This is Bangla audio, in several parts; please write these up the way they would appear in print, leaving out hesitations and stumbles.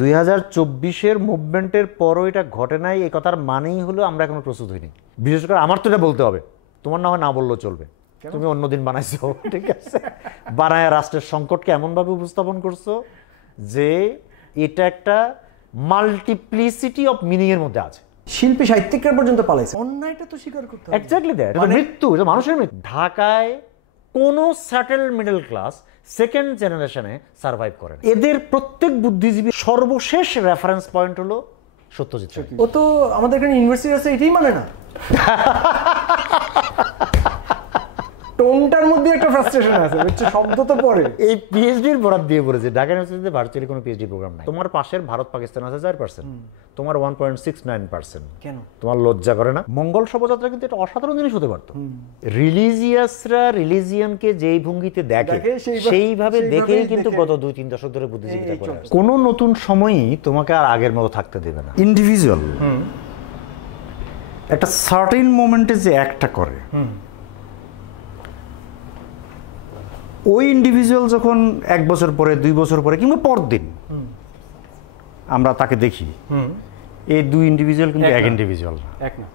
2024-এর মুভমেন্টের পরও এটা ঘটে নাই, এই কথার মানেই হলো আমরা এখনো প্রস্তুত হইনি। বিশেষ করে আমার তো এটা বলতে হবে, তোমার না হয় না বললেও চলবে। তুমি অন্যদিন বানাইছো, ঠিক আছে, বানায় রাষ্ট্রের সংকটকে এমনভাবে উপস্থাপন করছো যে এটা একটা মাল্টিপ্লিসিটি অফ মিনিং এর মধ্যে আছে। শিল্পী সাহিত্যিকরা পর্যন্ত পালাইছে, অন্যায়টা তো স্বীকার করতে হবে। এক্স্যাক্টলি দ্যাট, এটা মৃত্যু, এটা মানুষের মৃত্যু। ঢাকায় কোনো সেটেল মিডল ক্লাস সেকেন্ড জেনারেশনে সার্ভাইভ করে। এদের প্রত্যেক বুদ্ধিজীবী সর্বশেষ রেফারেন্স পয়েন্ট হলো সত্যজিৎ রায়। ও তো আমাদের এখানে ইউনিভার্সিটি আছে, এটাই মানে না। টোনটার মধ্যে একটা ফ্রাস্ট্রেশন আছে, হচ্ছে শব্দ তো পড়ে। এই পিএইচডির বরাদ দিয়ে পড়েছে। ঢাকা ইউনিভার্সিটিতে ভার্চুয়ালি কোনো পিএইচডি প্রোগ্রাম নাই। তোমার পাশের ভারত পাকিস্তান আছে 4%, তোমার 1.69%। কেন তোমার লজ্জা করে না? মঙ্গল শোভাযাত্রা কিন্তু এটা অসাধারণ জিনিস হতে পারতো। রিলিজিয়াসরা রিলিজিয়নকে যেই ভঙ্গিতে দেখে সেইভাবে দেখেই কিন্তু গত 2-3 দশক ধরে বুদ্ধিজীবীরা করে আসছে। কোনো নতুন সময়ই তোমাকে আর আগের মতো থাকতে দেবে না। ইন্ডিভিজুয়াল একটা সার্টেন মোমেন্টে যে একটা করে, ওই ইন্ডিভিজুয়াল যখন 1 বছর পরে, 2 বছর পরে কিংবা পরদিন আমরা তাকে দেখি, এই 2 ইন্ডিভিজুয়াল কিন্তু এক ইন্ডিভিজুয়াল না, এক না।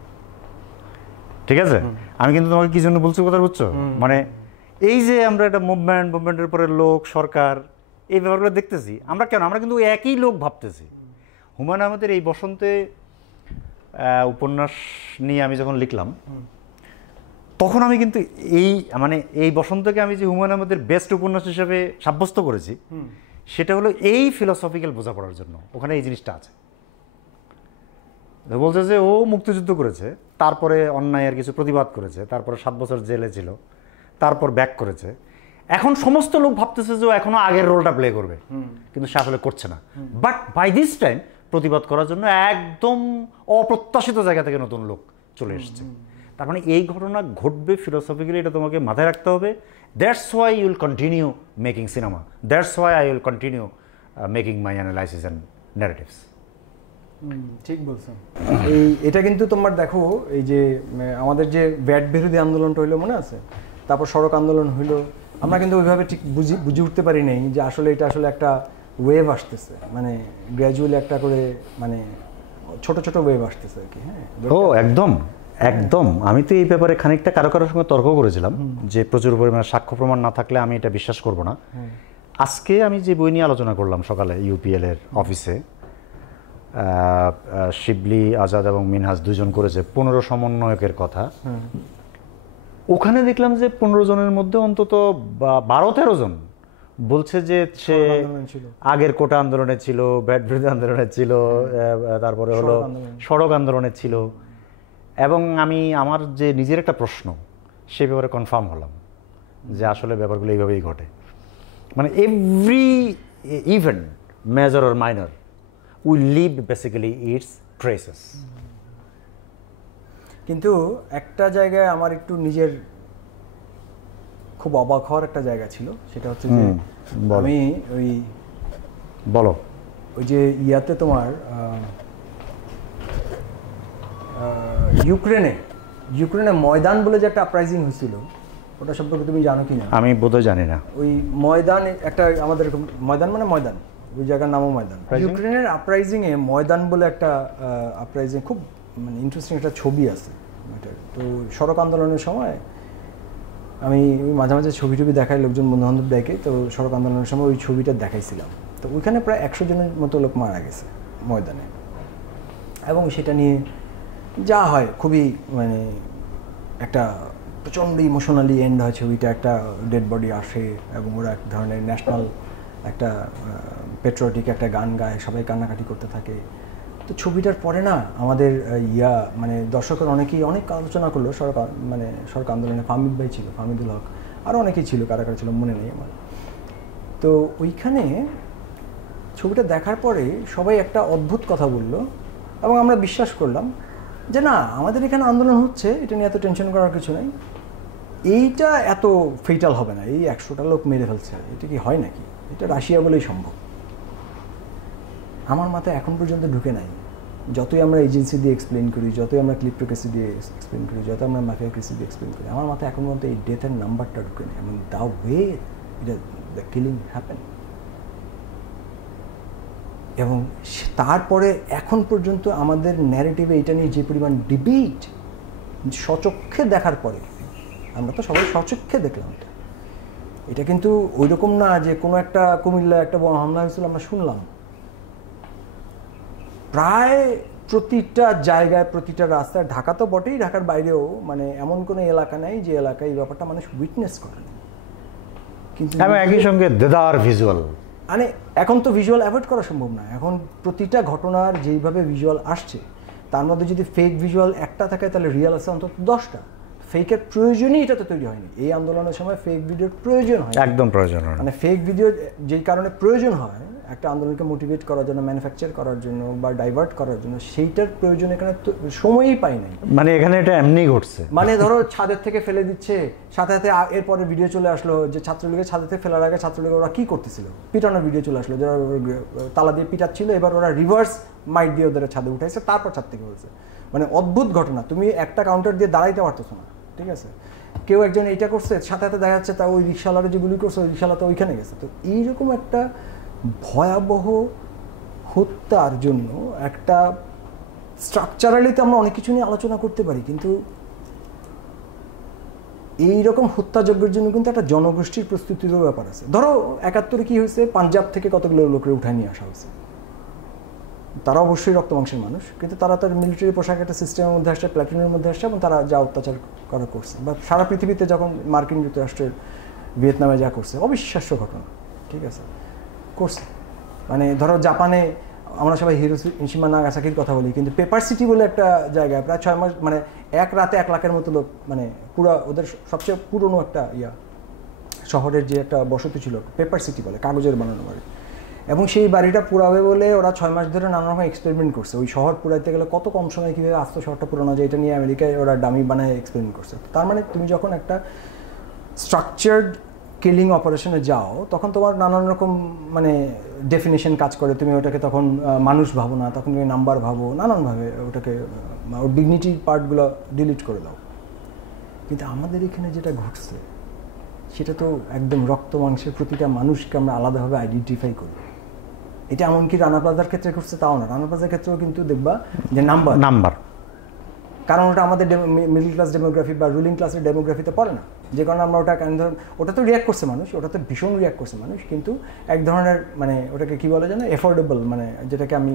ঠিক আছে? আমি কিন্তু তোমাকে কি জন্য বলছি কথা বুঝছো? মানে এই যে আমরা একটা মুভমেন্টের পরে লোক, সরকার, এই ব্যাপারগুলো দেখতেছি আমরা কেন? আমরা কিন্তু একই লোক ভাবতেছি। হুমায়ুন আহমেদের এই বসন্তে উপন্যাস নিয়ে আমি যখন লিখলাম, তখন আমি কিন্তু এই বসন্তকে আমি যে হুমায়ুন আহমেদের বেস্ট উপন্যাস হিসেবে সাব্যস্ত করেছি, সেটা হলো এই ফিলোসফিক্যাল বোঝাপড়ার জন্য। ওখানে এই জিনিসটা আছে, বলছে যে ও মুক্তিযুদ্ধ করেছে, তারপরে অন্যায়ের কিছু প্রতিবাদ করেছে, তারপরে 7 বছর জেলে ছিল, তারপর ব্যাক করেছে। এখন সমস্ত লোক ভাবতেছে যে ও এখনো আগের রোলটা প্লে করবে, কিন্তু সে আসলে করছে না। বাট বাই দিস টাইম প্রতিবাদ করার জন্য একদম অপ্রত্যাশিত জায়গা থেকে নতুন লোক চলে এসছে। তার মানে এই ঘটনা ঘটবে ফিলোসফিক্যালি, এটা তোমাকে মাথায় রাখতে হবে। That's why you will continue making cinema, that's why I will continue making my analysis and narratives. ঠিক বলছেন। এটা কিন্তু তোমার দেখো, এই যে আমাদের যে ব্যাট বিরোধী আন্দোলনটা হইলো মনে আছে, তারপর সড়ক আন্দোলন হইলো, আমরা কিন্তু ওইভাবে ঠিক বুঝে উঠতে পারি নাই যে আসলে এটা আসলে একটা ওয়েভ আসতেছে, মানে গ্র্যাজুয়ালি একটা করে, মানে ছোট ছোট ওয়েভ আসতেছে আর কি। হ্যাঁ, ও একদম একদম। আমি তো এই ব্যাপারে খানিকটা কারো সঙ্গে তর্ক করেছিলাম যে প্রচুর পরিমাণে সাক্ষ্য প্রমাণ না থাকলে আমি এটা বিশ্বাস করব না। আজকে আমি যে বই নিয়ে আলোচনা করলাম সকালে ইউপিএল এর অফিসে, শিবলি, আজাদ এবং মিনহাজ দুজন করেছে 15 সমন্বয়কের কথা। ওখানে দেখলাম যে 15 জনের মধ্যে অন্তত 12-13 জন বলছে যে সে আগের কোটা আন্দোলনে ছিল, ব্যাট বিরোধী আন্দোলনে ছিল, তারপরে হলো সড়ক আন্দোলনে ছিল। এবং আমি আমার যে নিজের একটা প্রশ্ন, সে ব্যাপারে কনফার্ম হলাম যে আসলে ব্যাপারগুলো এইভাবেই ঘটে। মানে every event, major or minor, we live basically it's traces. কিন্তু একটা জায়গায় আমার একটু নিজের খুব অবাক হওয়ার একটা জায়গা ছিল, সেটা হচ্ছে যে আমি ওই যে ইয়াতে তোমার ইউক্রেনে ময়দান বলে যে একটা আপরাইজিং হয়েছিল, ওটা সম্পর্কে তুমি জানো কিনা? আমি বোধহয় জানি না। ওই ময়দান একটা আমাদের ময়দান, মানে ময়দান, ওই জায়গার নামও ময়দান। ইউক্রেনের আপরাইজিং এ ময়দান বলে একটা আপরাইজিং, খুব মানে ইন্টারেস্টিং একটা ছবি আছে। তো সড়ক আন্দোলনের সময় আমি মাঝে মাঝে ছবি দেখাই, লোকজন বন্ধুবান্ধব দেখে, তো সড়ক আন্দোলনের সময় ওই ছবিটা দেখাইছিলাম। তো ওইখানে প্রায় 100 জনের মতো লোক মারা গেছে ময়দানে, এবং সেটা নিয়ে যা হয় খুবই মানে একটা প্রচণ্ড ইমোশনালি এন্ড হয় ছবিটা। একটা ডেড বডি আসে এবং ওরা এক ধরনের ন্যাশনাল একটা পেট্রিয়টিক একটা গান গায়, সবাই কান্নাকাটি করতে থাকে। তো ছবিটার পরে না আমাদের মানে দর্শকের অনেকেই অনেক আলোচনা করলো সড়ক আন্দোলনে। ফাহমিদ ভাই ছিল, ফাহমিদুল হক, আরও অনেকেই ছিল, কারা ছিল মনে নেই আমার। তো ওইখানে ছবিটা দেখার পরে সবাই একটা অদ্ভুত কথা বললো, এবং আমরা বিশ্বাস করলাম যে না, আমাদের এখানে আন্দোলন হচ্ছে, এটা নিয়ে এত টেনশন করার কিছু নাই, এইটা এত ফেটাল হবে না, এই 100টা লোক মেরে ফেলছে, এটা কি হয় নাকি? এটা রাশিয়া বলেই সম্ভব। আমার মাথায় এখন পর্যন্ত ঢুকে নাই। যতই আমরা এজেন্সি দিয়ে এক্সপ্লেন করি, যতই আমরা ক্লিপ্টোক্রেসি দিয়ে এক্সপ্লেন করি, যত আমরা মাফিয়াক্রেসি দিয়ে এক্সপ্লেন করি, আমার মাথায় এখন পর্যন্ত এই ডেথের নাম্বারটা ঢুকে নেই। এবং the way the killing happen, এবং তারপরে এখন পর্যন্ত আমাদের ন্যারেটিভে এটা নিয়ে যে পরিমাণ ডিবেট, স্বচক্ষে দেখার পরে, আমরা তো সবাই স্বচক্ষে দেখলাম, এটা কিন্তু ওই রকম না যে কোনো একটা কুমিল্লা একটা বোমা হামলা হয়েছিল আমরা শুনলাম। প্রায় প্রতিটা জায়গায়, প্রতিটা রাস্তায়, ঢাকা তো বটেই, ঢাকার বাইরেও মানে এমন কোনো এলাকা নেই যে এলাকায় এই ব্যাপারটা মানুষ উইটনেস করে। কিন্তু একই সঙ্গে দেদার ভিজুয়াল, মানে এখন তো ভিজুয়াল অ্যাভয়েড করা সম্ভব না। এখন প্রতিটা ঘটনার যেইভাবে ভিজুয়াল আসছে, তার মধ্যে যদি ফেক ভিজুয়াল একটা থাকে তাহলে রিয়েল আছে অন্তত 10টা। ফেকের প্রয়োজনই এটা তো তৈরি হয়নি। এই আন্দোলনের সময় ফেক ভিডিওর প্রয়োজন হয়, একদম প্রয়োজন হয়। মানে ফেক ভিডিও যেই কারণে প্রয়োজন হয় একটা আন্দোলনকে মোটিভেট করার জন্য, ম্যানুফ্যাকচার করার জন্য বা ডাইভার্ট করার জন্য, সেইটার প্রয়োজন এখানে সময়ই পাই নাই। মানে এখানে এটা এমনি ঘটছে, মানে ধরো ছাদের থেকে ফেলে দিচ্ছে, সাথে সাথে এরপরে ভিডিও চলে আসলো যে ছাত্রলীগের ছাদের থেকে ফেলার আগে ছাত্রলীগ ওরা কি করতেছিল, পিটানোর ভিডিও চলে আসলো, যারা তালা দিয়ে পিটাচ্ছিল, এবার ওরা রিভার্স মাইক দিয়ে ওদের ছাদে উঠাইছে, তারপর ছাদ থেকে বলছে। মানে অদ্ভুত ঘটনা, তুমি একটা কাউন্টার দিয়ে দাঁড়াইতে পারতেছো না, ঠিক আছে, কেউ একজন এইটা করছে, সাথে সাথে দেখা যাচ্ছে তা ওই রিক্সাওয়ালারা যে গুলি করছে ওই রিক্সাওয়ালা তো ওইখানে গেছে। তো এইরকম একটা ভয়াবহ হত্যার জন্য একটা স্ট্রাকচারালি তো আমরা অনেক কিছু নিয়ে আলোচনা করতে পারি, কিন্তু এইরকম হত্যাযজ্ঞের জন্য কিন্তু একটা জনগোষ্ঠীর প্রস্তুতিরও ব্যাপার আছে। ধরো 71-এ কি হয়েছে, পাঞ্জাব থেকে কতগুলো লোকের উঠায় নিয়ে আসা হয়েছে, তারা অবশ্যই রক্ত মাংসের মানুষ, কিন্তু তারা তার মিলিটারি পোশাক একটা সিস্টেমের মধ্যে আসছে, প্ল্যাটুনের মধ্যে আসছে, এবং তারা যা অত্যাচার করা করছে, বা সারা পৃথিবীতে যখন মার্কিন যুক্তরাষ্ট্রের ভিয়েতনামে যা করছে, অবিশ্বাস্য ঘটনা, ঠিক আছে, করছে। মানে ধরো জাপানে আমরা সবাই হিরোশিমা নাগাসাকির কথা বলি, কিন্তু পেপার সিটি বলে একটা জায়গায় প্রায় 6 মাস, মানে এক রাতে 1 লাখের মতো লোক, মানে পুরো ওদের সবচেয়ে পুরনো একটা শহরের যে একটা বসতি ছিল, পেপার সিটি বলে, কাগজের বানানো বাড়ি, এবং সেই বাড়িটা পুরাবে বলে ওরা 6 মাস ধরে নানা রকম এক্সপেরিমেন্ট করছে। ওই শহর পুরাইতে গেলে কত কম সময় কীভাবে আস্ত শহরটা পুরানো যায়, এটা নিয়ে আমেরিকায় ওরা ডামি বানায় এক্সপেরিমেন্ট করছে। তার মানে তুমি যখন একটা স্ট্রাকচার্ড কিলিং অপারেশনে যাও, তখন তোমার নানান রকম মানে ডেফিনেশন কাজ করে। তুমি ওটাকে তখন মানুষ ভাবো না, তখন তুমি নাম্বার ভাবো, নানানভাবে ওটাকে ওর ডিগনিটি পার্টগুলো ডিলিট করে দাও। কিন্তু আমাদের এখানে যেটা ঘটছে সেটা তো একদম রক্ত মাংসের প্রতিটা মানুষকে আমরা আলাদাভাবে আইডেন্টিফাই করি। এটা এমনকি রানা প্লাজার ক্ষেত্রে ঘটছে তাও না, রানা প্লাজার ক্ষেত্রেও কিন্তু দেখবা যে নাম্বার, কারণ ওটা আমাদের মিডল ক্লাস ডেমোগ্রাফি বা রুলিং ক্লাসের ডেমোগ্রাফিতে পড়ে না, যে কারণে আমরা ওটা তো রিয়াক্ট করছে মানুষ, ওটা তো ভীষণ রিয়াক্ট করছে মানুষ, কিন্তু এক ধরনের মানে ওটাকে কি বলে জানো, এফোর্ডেবল, মানে যেটাকে আমি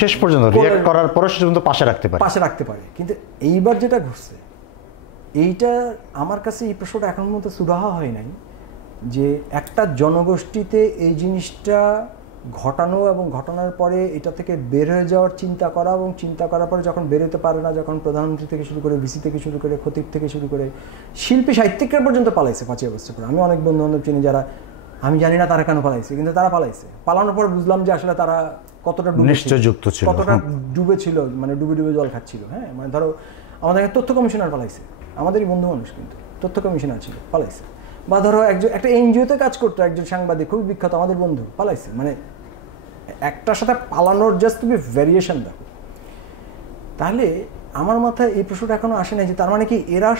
শেষ পর্যন্ত রিয়াক্ট করার পরে শেষ পর্যন্ত পাশে রাখতে পারি। কিন্তু এইবার যেটা ঘটছে, এইটা আমার কাছে এই প্রশ্নটা এখন পর্যন্ত সুরাহা হয় নাই, যে একটা জনগোষ্ঠীতে এই জিনিসটা ঘটানো এবং ঘটনার পরে এটা থেকে বের হয়ে যাওয়ার চিন্তা করা, এবং চিন্তা করার পরে যখন বের হতে পারে না, যখন প্রধানমন্ত্রী থেকে শুরু করে ভিসি থেকে শুরু করে খতিব থেকে শুরু করে শিল্পী সাহিত্যিকরা পর্যন্ত পালাইছে 5 আগস্টের পরে। আমি অনেক বন্ধু বান্ধব চিনি যারা, আমি জানি না তারা কেন পালাইছে, কিন্তু তারা পালাইছে। পালানোর পর বুঝলাম যে আসলে তারা কতটা নিশ্চয়যুক্ত ছিল, কতটা ডুবে ছিল, মানে ডুবে ডুবে জল খাচ্ছিল। হ্যাঁ, মানে ধরো আমাদের তথ্য কমিশনার পালাইছে, আমাদেরই বন্ধু মানুষ, কিন্তু তথ্য কমিশনার ছিল, পালাইছে। বা ধরো একটা এনজিওতে কাজ করতো একজন সাংবাদিক, খুব বিখ্যাত, আমাদের বন্ধু, পালাইছে। মানে একটার সাথে পালানোর জাস্ট তুমি ভ্যারিয়েশন দেখো। তাহলে আমার মাথায় এই প্রশ্নটা এখনো আসে নাই যে তার মানে কি এরা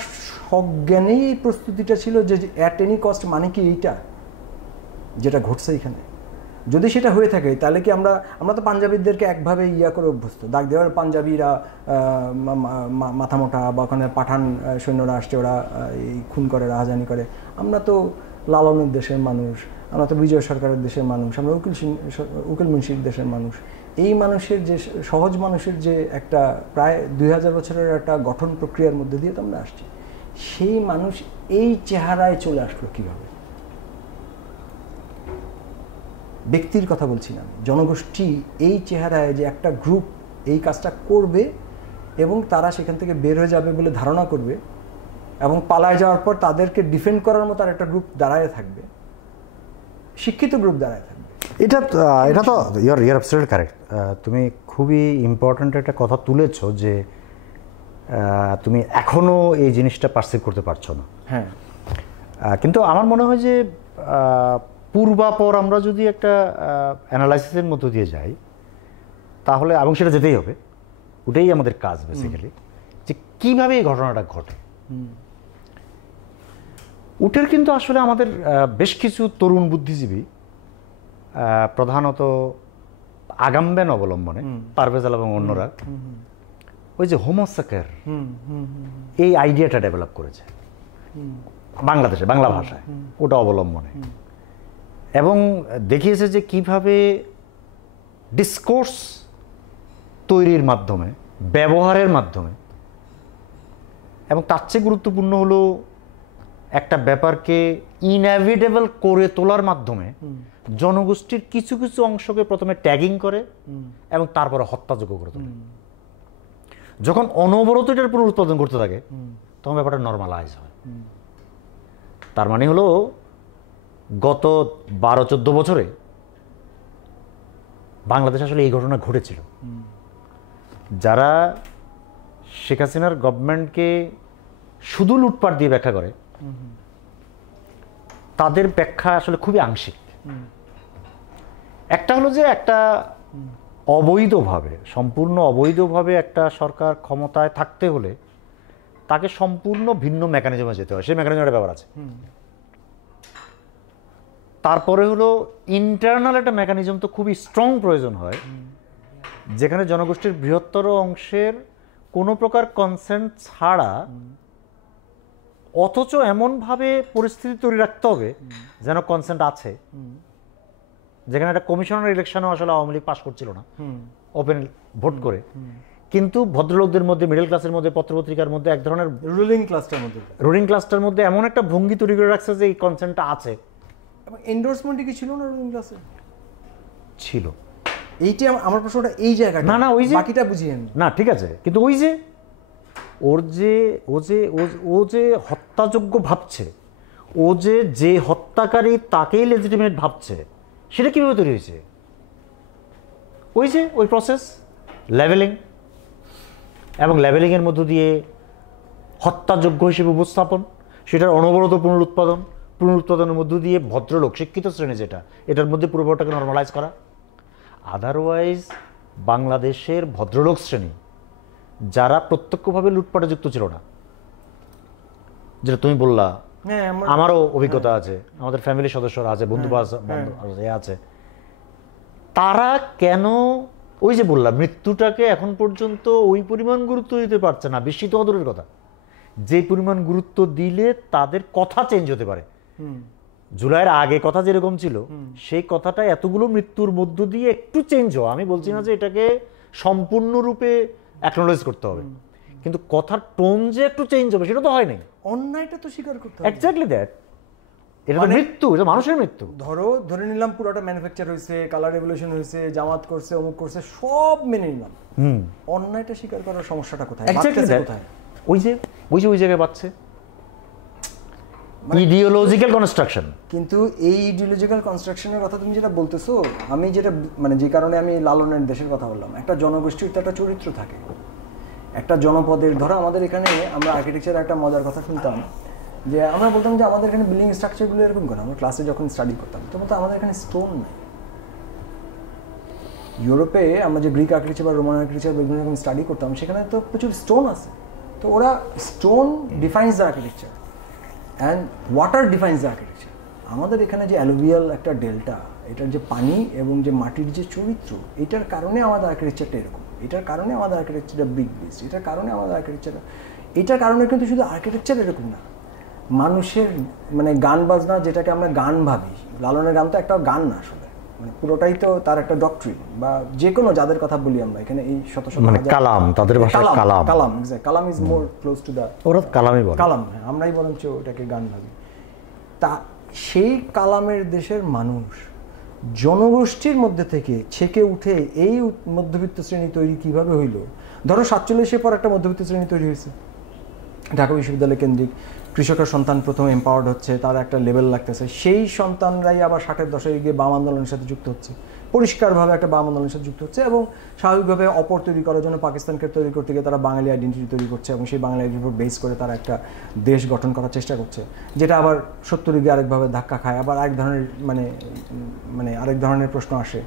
সজ্ঞানেই এই প্রস্তুতিটা ছিল যে অ্যাট এনি কস্ট, মানে কি এইটা যেটা ঘটছে এখানে? যদি সেটা হয়ে থাকে তাহলে কি আমরা তো পাঞ্জাবিদেরকে একভাবে করে অভ্যস্ত, দাগ দেওয়ার পাঞ্জাবিরা মাথা মোটা, বা ওখানে পাঠান সৈন্যরা আসছে, ওরা এই খুন করে, রাহাজানি করে। আমরা তো লালনের দেশের মানুষ, আমরা তো বিজয় সরকারের দেশের মানুষ, আমরা উকিল মুন্সির দেশের মানুষ। এই মানুষের যে সহজ মানুষের যে একটা প্রায় 2000 বছরের একটা গঠন প্রক্রিয়ার মধ্যে দিয়ে তো আমরা আসছি, সেই মানুষ এই চেহারায় চলে আসলো কিভাবে? ব্যক্তির কথা বলছি না, জনগোষ্ঠী এই চেহারায় যে একটা গ্রুপ এই কাজটা করবে এবং তারা সেখান থেকে বের হয়ে যাবে বলে ধারণা করবে, এবং পালায় যাওয়ার পর তাদেরকে ডিফেন্ড করার মতো আর একটা গ্রুপ দাঁড়ায় থাকবে, শিক্ষিত গ্রুপ দাঁড়ায় থাকবে। এটা তো ইউর অ্যাবসলিউটলি কারেক্ট। তুমি খুবই ইম্পর্ট্যান্ট একটা কথা তুলেছো, যে তুমি এখনো এই জিনিসটা পারসিভ করতে পারছো না। হ্যাঁ, কিন্তু আমার মনে হয় যে পূর্বাপর আমরা যদি একটা অ্যানালাইসিসের মধ্য দিয়ে যাই, তাহলে, এবং সেটা যেতেই হবে, ওটাই আমাদের কাজ বেসিক্যালি, যে কীভাবে এই ঘটনাটা ঘটে। ওটার কিন্তু আসলে আমাদের বেশ কিছু তরুণ বুদ্ধিজীবী, প্রধানত আগামবেন অবলম্বনে পারভেজ আলম এবং অন্যরা ওই যে হোমোসেকের এই আইডিয়াটা ডেভেলপ করেছে বাংলাদেশে, বাংলা ভাষায়, ওটা অবলম্বনে, এবং দেখিয়েছে যে কিভাবে ডিসকোর্স তৈরির মাধ্যমে, ব্যবহারের মাধ্যমে, এবং তার চেয়ে গুরুত্বপূর্ণ হলো একটা ব্যাপারকে ইনএভিটেবল করে তোলার মাধ্যমে জনগোষ্ঠীর কিছু কিছু অংশকে প্রথমে ট্যাগিং করে এবং তারপরে হত্যাযোগ্য করে তোলে। যখন অনবরত এটার পুনরুৎপাদন করতে থাকে তখন ব্যাপারটা নর্মালাইজ হয়। তার মানে হলো গত 12-14 বছরে বাংলাদেশ আসলে এই ঘটনা ঘটেছিল। যারা শেখ হাসিনার গভর্নমেন্টকে শুধু লুটপাট দিয়ে ব্যাখ্যা করে তাদের ব্যাখ্যা আসলে খুবই আংশিক। একটা হলো যে একটা অবৈধভাবে, সম্পূর্ণ অবৈধভাবে একটা সরকার ক্ষমতায় থাকতে হলে তাকে সম্পূর্ণ ভিন্ন মেকানিজমে যেতে হয়, সেই মেকানিজমের ব্যাপার আছে। তারপরে হলো ইন্টারনাল একটা মেকানিজম তো খুবই স্ট্রং প্রয়োজন হয়, যেখানে জনগোষ্ঠীর বৃহত্তর অংশের কোনো প্রকার কনসেন্ট ছাড়া অথচ এমনভাবে পরিস্থিতি তৈরি রাখতে হবে যেন কনসেন্ট আছে, যেখানে একটা কমিশনার ইলেকশনও আসলে আওয়ামী লীগ পাস করছিল না ওপেন ভোট করে, কিন্তু ভদ্রলোকদের মধ্যে, মিডল ক্লাসের মধ্যে, পত্রপত্রিকার মধ্যে এক ধরনের রুলিং ক্লাসটার মধ্যে এমন একটা ভঙ্গি তৈরি করে রাখছে যে এই কনসেন্টটা আছে। এন্ডোর্সমেন্ট কি ছিল না রুলিং ক্লাসে? ছিল। এইটা আমার প্রশ্নটা এই জায়গাটা। না না, ওই যে বাকিটা বুঝিয়েন না, ঠিক আছে, কিন্তু ওই যে ও যে হত্যাযোগ্য ভাবছে, ও যে হত্যাকারী তাকেই লেজিটিমেট ভাবছে, সেটা কিভাবে তৈরি হয়েছে? ওই প্রসেস লেভেলিং, এবং লেভেলিংয়ের মধ্য দিয়ে হত্যাযোগ্য হিসেবে উপস্থাপন, সেটার অনবরত পুনরুৎপাদনের মধ্য দিয়ে ভদ্রলোক, শিক্ষিত শ্রেণী যেটা, এটার মধ্যে পুরোটাকে নর্মালাইজ করা। আদারওয়াইজ বাংলাদেশের ভদ্রলোক শ্রেণী যারা প্রত্যক্ষভাবে লুটপাটে যুক্ত ছিল না, যেটা তুমি বললা, আমারও অভিজ্ঞতা আছে, আমাদের ফ্যামিলির সদস্যরা আছে, বন্ধু আছে, তারা কেন ওই যে বললাম মৃত্যুটাকে এখন পর্যন্ত ওই পরিমাণ গুরুত্ব দিতে পারছে না? বিস্মিত অদূরের কথা, যে পরিমাণ গুরুত্ব দিলে তাদের কথা চেঞ্জ হতে পারে। জুলাইয়ের আগে কথা যেরকম ছিল সেই কথাটা এতগুলো মৃত্যুর মধ্য দিয়ে একটু চেঞ্জ হওয়া, আমি বলছি না যে এটাকে সম্পূর্ণরূপে অ্যাকনোলেজ করতে হবে, কিন্তু কথার টোন যে একটু চেঞ্জ হবে সেটা তো হয় নাই। অন্যায়টা তো স্বীকার করতে হবে। Exactly that. এটা তো মৃত্যু, এটা মানুষের মৃত্যু। ধরে নিলাম পুরোটা ম্যানুফ্যাকচার হয়েছে, কালার রেভলিউশন হয়েছে, জামাত করছে, অমুক করছে, সব মেনে নিলাম। অন্যায়টা স্বীকার করার সমস্যাটা কোথায়? ওই জায়গায় পাচ্ছে ইডিওলজিক্যাল কনস্ট্রাকশন। কিন্তু এই ইডিওলজিক্যাল কনস্ট্রাকশনের কথা তুমি যেটা বলতেছো, আমি যেটা মানে যে কারণে আমি লালনের দেশের কথা বললাম, একটা জনগোষ্ঠীর তো একটা চরিত্র থাকে, একটা জনপদের। ধরো আমাদের এখানে আমরা আর্কিটেকচারের একটা মজার কথা শুনতাম, যে আমরা বলতাম যে আমাদের এখানে বিল্ডিং স্ট্রাকচারগুলো এরকম করে। আমরা ক্লাসে যখন স্টাডি করতাম তখন তো আমাদের এখানে স্টোন নাই। ইউরোপে আমরা যে গ্রিক আর্কিটেকচার বা রোমান আর্কিটেকচার বিভিন্ন রকম স্টাডি করতাম, সেখানে তো প্রচুর স্টোন আছে। তো ওরা stone defines the architecture and water defines the architecture. আমাদের এখানে যে অ্যালুভিয়াল একটা ডেল্টা, এটার যে পানি এবং যে মাটির যে চরিত্র, এটার কারণে আমাদের আর্কিটেকচারটা এরকম, এটার কারণে আমাদের আর্কিটেকচারটা বিগ বিচ, এটার কারণে আমাদের আর্কিটেকচারটা, এটার কারণে কিন্তু শুধু আর্কিটেকচার এরকম না, মানুষের মানে গান বাজনা, যেটাকে আমরা গান ভাবি, লালনের গান তো একটা গান না আসলে, মানে পুরোটাই তো তার একটা ডক্ট্রিন, বা যে কোনো যাদের কথা বলি আমরা এখানে এই শত শত মানে কালাম, তাদের ভাষায় কালাম, কালাম is more close to the, ওরা কালামই বলে, কালাম, আমরাই বরঞ্চ ওটাকে গান ভাবি। তা সেই কালামের দেশের মানুষ জনগোষ্ঠীর মধ্যে থেকে ছেকে উঠে এই মধ্যবিত্ত শ্রেণী তৈরি কিভাবে হইল? ধরো 47-এর পর একটা মধ্যবিত্ত শ্রেণী তৈরি হয়েছে, ঢাকা বিশ্ববিদ্যালয় কেন্দ্রিক, কৃষকের সন্তান প্রথম এম্পাওয়ার্ড হচ্ছে, তার একটা লেভেল লাগতেছে, সেই সন্তানরাই আবার 60-এর দশকে গিয়ে বাম আন্দোলনের সাথে যুক্ত হচ্ছে, পরিষ্কারভাবে একটা বাম আন্দোলনের সাথে যুক্ত হচ্ছে, এবং স্বাভাবিকভাবে অপর তৈরি করার জন্য পাকিস্তানকে তৈরি করতে গিয়ে তারা বাঙালি আইডেন্টিটি তৈরি করছে, এবং সেই বাঙালি আইডেন্টিটির উপর বেস করে তারা একটা দেশ গঠন করার চেষ্টা করছে, যেটা আবার 70 গিয়ে আরেকভাবে ধাক্কা খায়, আবার আরেক ধরনের মানে আরেক ধরনের প্রশ্ন আসে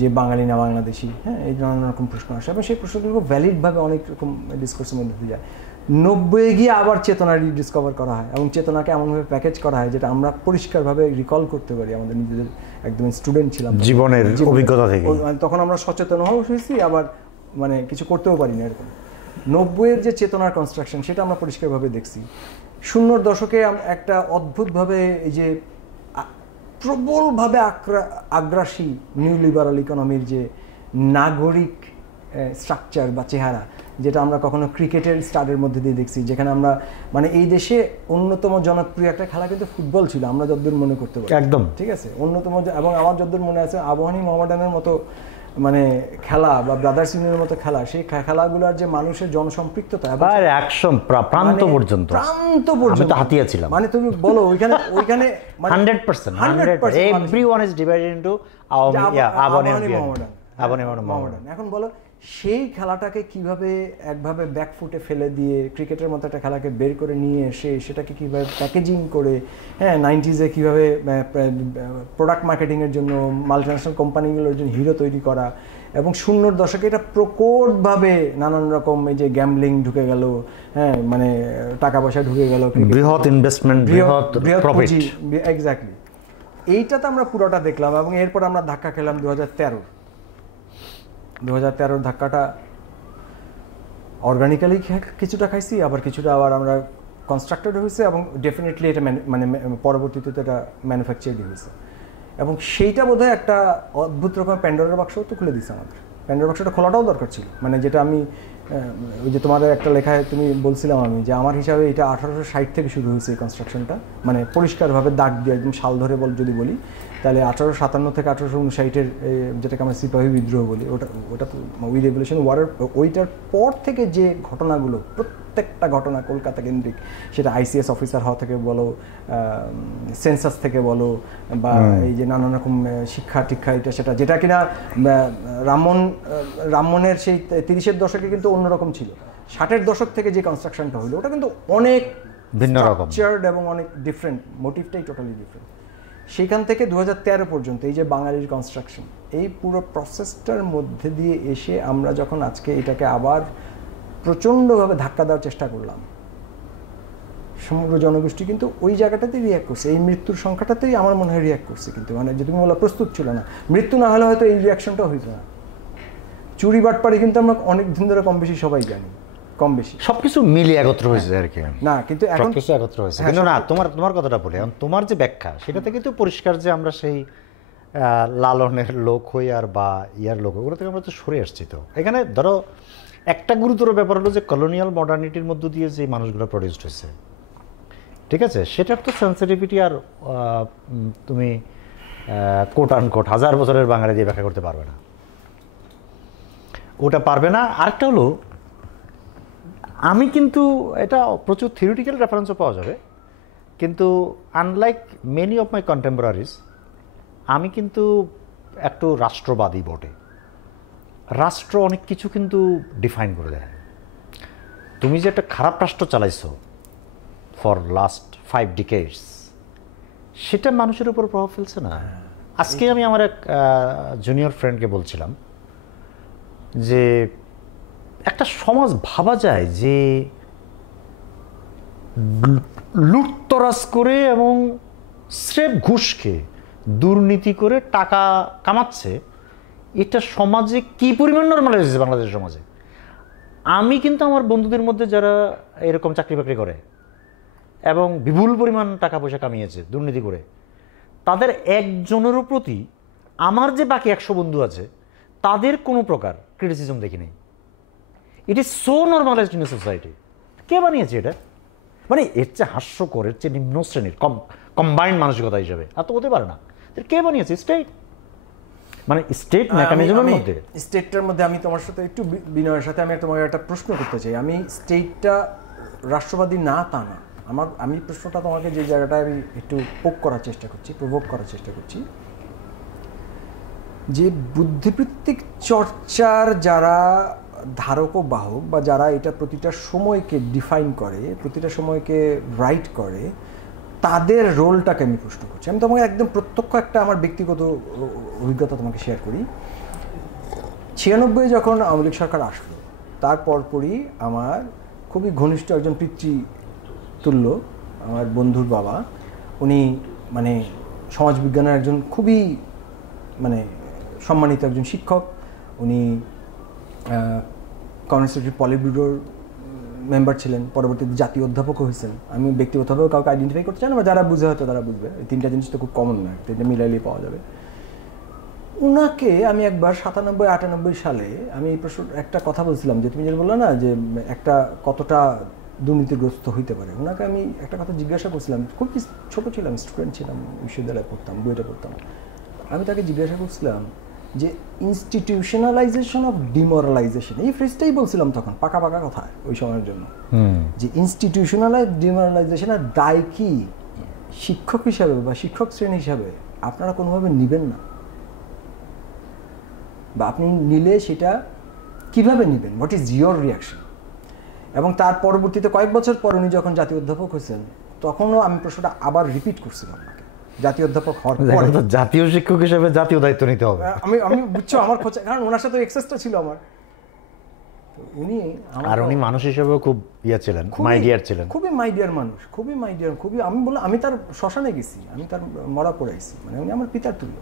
যে বাঙালি না বাংলাদেশি, হ্যাঁ, এই নানা রকম প্রশ্ন আসে, এবং সেই প্রশ্নগুলো ভ্যালিডভাবে অনেক রকম ডিসকোর্সের মধ্যে দিয়ে যায়। 90-এ গিয়ে আবার চেতনা রিডিসকভার করা হয় এবং চেতনাকে এমনভাবে প্যাকেজ করা হয় যেটা আমরা পরিষ্কারভাবে রিকল করতে পারি আমাদের নিজেদের একদম স্টুডেন্ট ছিলাম জীবনের অভিজ্ঞতা থেকে। তখন আমরা সচেতন হওয়া হয়েছি, আবার মানে কিছু করতেও পারি না এরকম। 90-এর যে চেতনার কনস্ট্রাকশন সেটা আমরা পরিষ্কারভাবে দেখছি। 00 দশকে একটা অদ্ভুতভাবে এই যে প্রবলভাবে আগ্রাসী নিউ লিবারাল ইকোনমির যে নাগরিক স্ট্রাকচার বা চেহারা, যেটা আমরা কখনো ক্রিকেটের স্টাডের মধ্যে দিয়ে দেখছি, যেখানে আমরা মানে এই দেশে অন্যতম জনপ্রিয় একটা খেলা কিন্তু ফুটবল ছিল, আমরা যতদূর মনে করতে পারি। একদম ঠিক আছে, অন্যতম। এবং আমার যতদূর মনে আছে আবাহনী মোহামেডানের মতো মানে খেলা বা ব্রাদার্স ইউনিয়নের মতো খেলা, সেই খেলাগুলোর যে মানুষের জনসম্পৃক্ততা একদম প্রান্ত পর্যন্ত হাতিয়া ছিলাম, মানে তুমি বলো ওইখানে 100% everyone is divided into Abahani Mohammedan. এখন বলো সেই খেলাটাকে কিভাবে একভাবে ব্যাকফুটে ফেলে দিয়ে ক্রিকেটের মতো একটা খেলাকে বের করে নিয়ে এসে সেটাকে কিভাবে প্যাকেজিং করে, হ্যাঁ 90s কিভাবে প্রোডাক্ট মার্কেটিংয়ের জন্য মাল্টিন্যাশনাল কোম্পানিগুলোর জন্য হিরো তৈরি করা, এবং 00 দশকে এটা প্রকটভাবে নানান রকম এই যে গ্যাম্বলিং ঢুকে গেল, হ্যাঁ মানে টাকা পয়সা ঢুকে গেল, বৃহৎ ইনভেস্টমেন্ট, বৃহৎ প্রফিট, এক্স্যাক্টলি। এইটাতে আমরা পুরোটা দেখলাম এবং এরপর আমরা ধাক্কা খেলাম 2013 ধাক্কাটা অর্গানিক্যালি কিছুটা খাইছি, আবার কিছুটা আবার আমরা কনস্ট্রাক্টেড হয়েছে, এবং ডেফিনেটলি এটা মানে পরবর্তীতে এটা ম্যানুফ্যাকচার্ড হয়েছে। এবং সেইটা বোধহয় একটা অদ্ভুত রকম প্যান্ডোরার বাক্সও তো খুলে দিচ্ছে আমাদের। প্যান্ডোরার বাক্সটা খোলাটাও দরকার ছিল, মানে যেটা আমি ওই যে তোমাদের একটা লেখায় তুমি বলছিলাম আমি যে আমার হিসাবে এটা 1860 থেকে শুরু হয়েছে এই কনস্ট্রাকশনটা, মানে পরিষ্কারভাবে দাগ দিয়ে একদম সাল ধরে যদি বলি তাহলে 1857 থেকে 1859-এর যেটাকে আমরা সিপাহী বিদ্রোহ বলি, ওটা তো ওই রেভলিউশন ওয়ারের ওইটার পর থেকে যে ঘটনাগুলো, প্রত্যেকটা ঘটনা কলকাতা কেন্দ্রিক, সেটা ICS অফিসার হওয়া থেকে বলো, সেন্সাস থেকে বলো, বা এই যে নানান রকম শিক্ষা টিক্ষা এটা সেটা, যেটা কিনা রামমোহনের সেই 30-এর দশকে কিন্তু অন্যরকম ছিল। 60-এর দশক থেকে যে কনস্ট্রাকশনটা হলো ওটা কিন্তু অনেক ভিন্ন রকম এবং অনেক ডিফারেন্ট, মোটিভটাই টোটালি ডিফারেন্ট। সেখান থেকে 2013 পর্যন্ত এই যে বাঙালির কনস্ট্রাকশন, এই পুরো প্রসেসটার মধ্যে দিয়ে এসে আমরা যখন আজকে এটাকে আবার প্রচণ্ডভাবে ধাক্কা দেওয়ার চেষ্টা করলাম, সমগ্র জনগোষ্ঠী কিন্তু ওই জায়গাটাতেই রিয়াক্ট করছে, এই মৃত্যুর সংখ্যাটাতেই আমার মনে হয় রিয়াক্ট করছে। কিন্তু মানে যে তুমি বলা প্রস্তুত ছিল না, মৃত্যু না হলে হয়তো এই রিয়াকশনটাও হইতো না। চুরি বাটপারি কিন্তু আমরা অনেক দিন ধরে কম বেশি সবাই জানি, কম বেশি সবকিছু মিলে একত্র হয়েছে আর কি। না কিন্তু এখন কিছু একত্র হয়েছে, কিন্তু না তোমার কথাটা বলি, তোমার যে ব্যাখ্যা সেটা থেকে তো পরিষ্কার যে আমরা সেই লালনের লোক হই আর বা ইয়ার লোক, ওগুলো থেকে আমরা তো সরে আসছি। তো এখানে ধরো একটা গুরুতর ব্যাপার হলো যে কলোনিয়াল মডার্নিটির মধ্য দিয়ে যে মানুষগুলো প্রডিউসড হয়েছে, ঠিক আছে, সেটার তো সেন্সিটিভিটি আর তুমি কোট আনকোট 1000 বছরের বাঙালি দিয়ে ব্যাখ্যা করতে পারবে না, ওটা পারবে না। আরেকটা হলো আমি কিন্তু এটা প্রচুর থিওরিটিক্যাল রেফারেন্সও পাওয়া যাবে, কিন্তু আনলাইক মেনি অফ মাই কন্টেম্পোরারিজ আমি কিন্তু একটু রাষ্ট্রবাদী বটে। রাষ্ট্র অনেক কিছু কিন্তু ডিফাইন করে দেয়। তুমি যে একটা খারাপ রাষ্ট্র চালাইছো ফর লাস্ট 5 decades, সেটা মানুষের উপর প্রভাব ফেলছে না। আজকে আমি আমার এক জুনিয়র ফ্রেন্ডকে বলছিলাম যে একটা সমাজ ভাবা যায় যে লুটতরাজ করে এবং স্রেফ ঘুষ খেয়ে দুর্নীতি করে টাকা কামাচ্ছে, এটা সমাজে কি পরিমাণ নরমালাইজ হয়েছে বাংলাদেশের সমাজে। আমি কিন্তু আমার বন্ধুদের মধ্যে যারা এরকম চাকরি বাকরি করে এবং বিপুল পরিমাণ টাকা পয়সা কামিয়েছে দুর্নীতি করে, তাদের একজনেরও প্রতি আমার যে বাকি 100 বন্ধু আছে তাদের কোনো প্রকার ক্রিটিসিজম দেখি নেই। It is so normalized in society. কে বানিয়েছে এটা? মানে এর চেয়ে হাস্যকর, এর চেয়ে নিম্ন শ্রেণীর কম্বাইন্ড মানসিকতা হিসেবে আর তো হতে পারে না। কে বানিয়েছে? স্টেট, মানে স্টেট মেকানিজমের মধ্যে। স্টেটটার মধ্যে আমি তোমার সাথে একটু বিনয়ের সাথে আমি তোমাকে একটা প্রশ্ন করতে চাই। আমি স্টেটটা রাষ্ট্রবাদী না তা না, আমি প্রশ্নটা তোমাকে যে জায়গাটায় আমি একটু প্রভোক করার চেষ্টা করছি, যে বুদ্ধিবৃত্তিক চর্চার যারা ধারক ও বাহক বা যারা এটা প্রতিটা সময়কে ডিফাইন করে, প্রতিটা সময়কে রাইট করে, তাদের রোলটাকে আমি প্রশ্ন করছি। আমি তোমাকে একদম প্রত্যক্ষ একটা আমার ব্যক্তিগত অভিজ্ঞতা তোমাকে শেয়ার করি। 96 যখন আওয়ামী লীগ সরকার আসলো, তার পরপরই আমার খুবই ঘনিষ্ঠ একজন পিতৃতুল্য আমার বন্ধুর বাবা, উনি মানে সমাজবিজ্ঞানের একজন খুবই মানে সম্মানিত একজন শিক্ষক। উনি কমিউনিস্ট পলিট ব্যুরোর মেম্বার ছিলেন, পরবর্তীতে জাতীয় অধ্যাপকও হয়েছেন। আমি ব্যক্তিগতভাবেও কাউকে আইডেন্টিফাই করতে চাই না, যারা বুঝে হয়তো তারা বুঝবে, এই 3টা জিনিস তো খুব কমন না, 3টা মিলাইলেই পাওয়া যাবে। উনাকে আমি একবার 97-98 সালে আমি এই প্রশ্ন একটা কথা বলছিলাম যে তুমি যেটা বললে না যে একটা কতটা দুর্নীতিগ্রস্ত হইতে পারে, ওনাকে আমি একটা কথা জিজ্ঞাসা করছিলাম, খুব ছোট ছিলাম, স্টুডেন্ট ছিলাম, বিশ্ববিদ্যালয়ে পড়তাম, বুয়েটে পড়তাম। আমি তাকে জিজ্ঞাসা করছিলাম যে ইনস্টিটিউশনালাইজেশন অফ ডিমোরালাইজেশন, এই ফ্রেজটাই বলছিলাম তখন, পাকা পাকা কথা ওই সময়ের জন্য, যে ইনস্টিটিউশনালাইজ ডিমোরালাইজেশনের দায় কি শিক্ষক হিসাবে বা শিক্ষক শ্রেণী হিসাবে আপনারা কোনোভাবে নিবেন না, বা আপনি নিলে সেটা কিভাবে নেবেন, হোয়াট ইজ ইয়োর রিয়াকশন। এবং তার পরবর্তীতে কয়েক বছর পর উনি যখন জাতীয় অধ্যাপক হয়েছেন তখনও আমি প্রশ্নটা আবার রিপিট করছিলাম আপনাকে, জাতীয় অধ্যাপক হওয়ার পরে জাতীয় শিক্ষক হিসেবে জাতীয় দায়িত্ব নিতে হবে। আমি বুঝছো আমার খোঁজা, কারণ ওনার সাথে এক্সেসটা ছিল আমার। উনি আর উনি মানুষ হিসেবেও খুব ইয়ে ছিলেন, মাইডিয়ার ছিলেন, খুবই মাইডিয়ার মানুষ, খুবই মাইডিয়ার, খুবই, আমি বললাম আমি তার শ্মশানে গেছি, আমি তার মরা পড়াইছি, মানে উনি আমার পিতার তুল্য,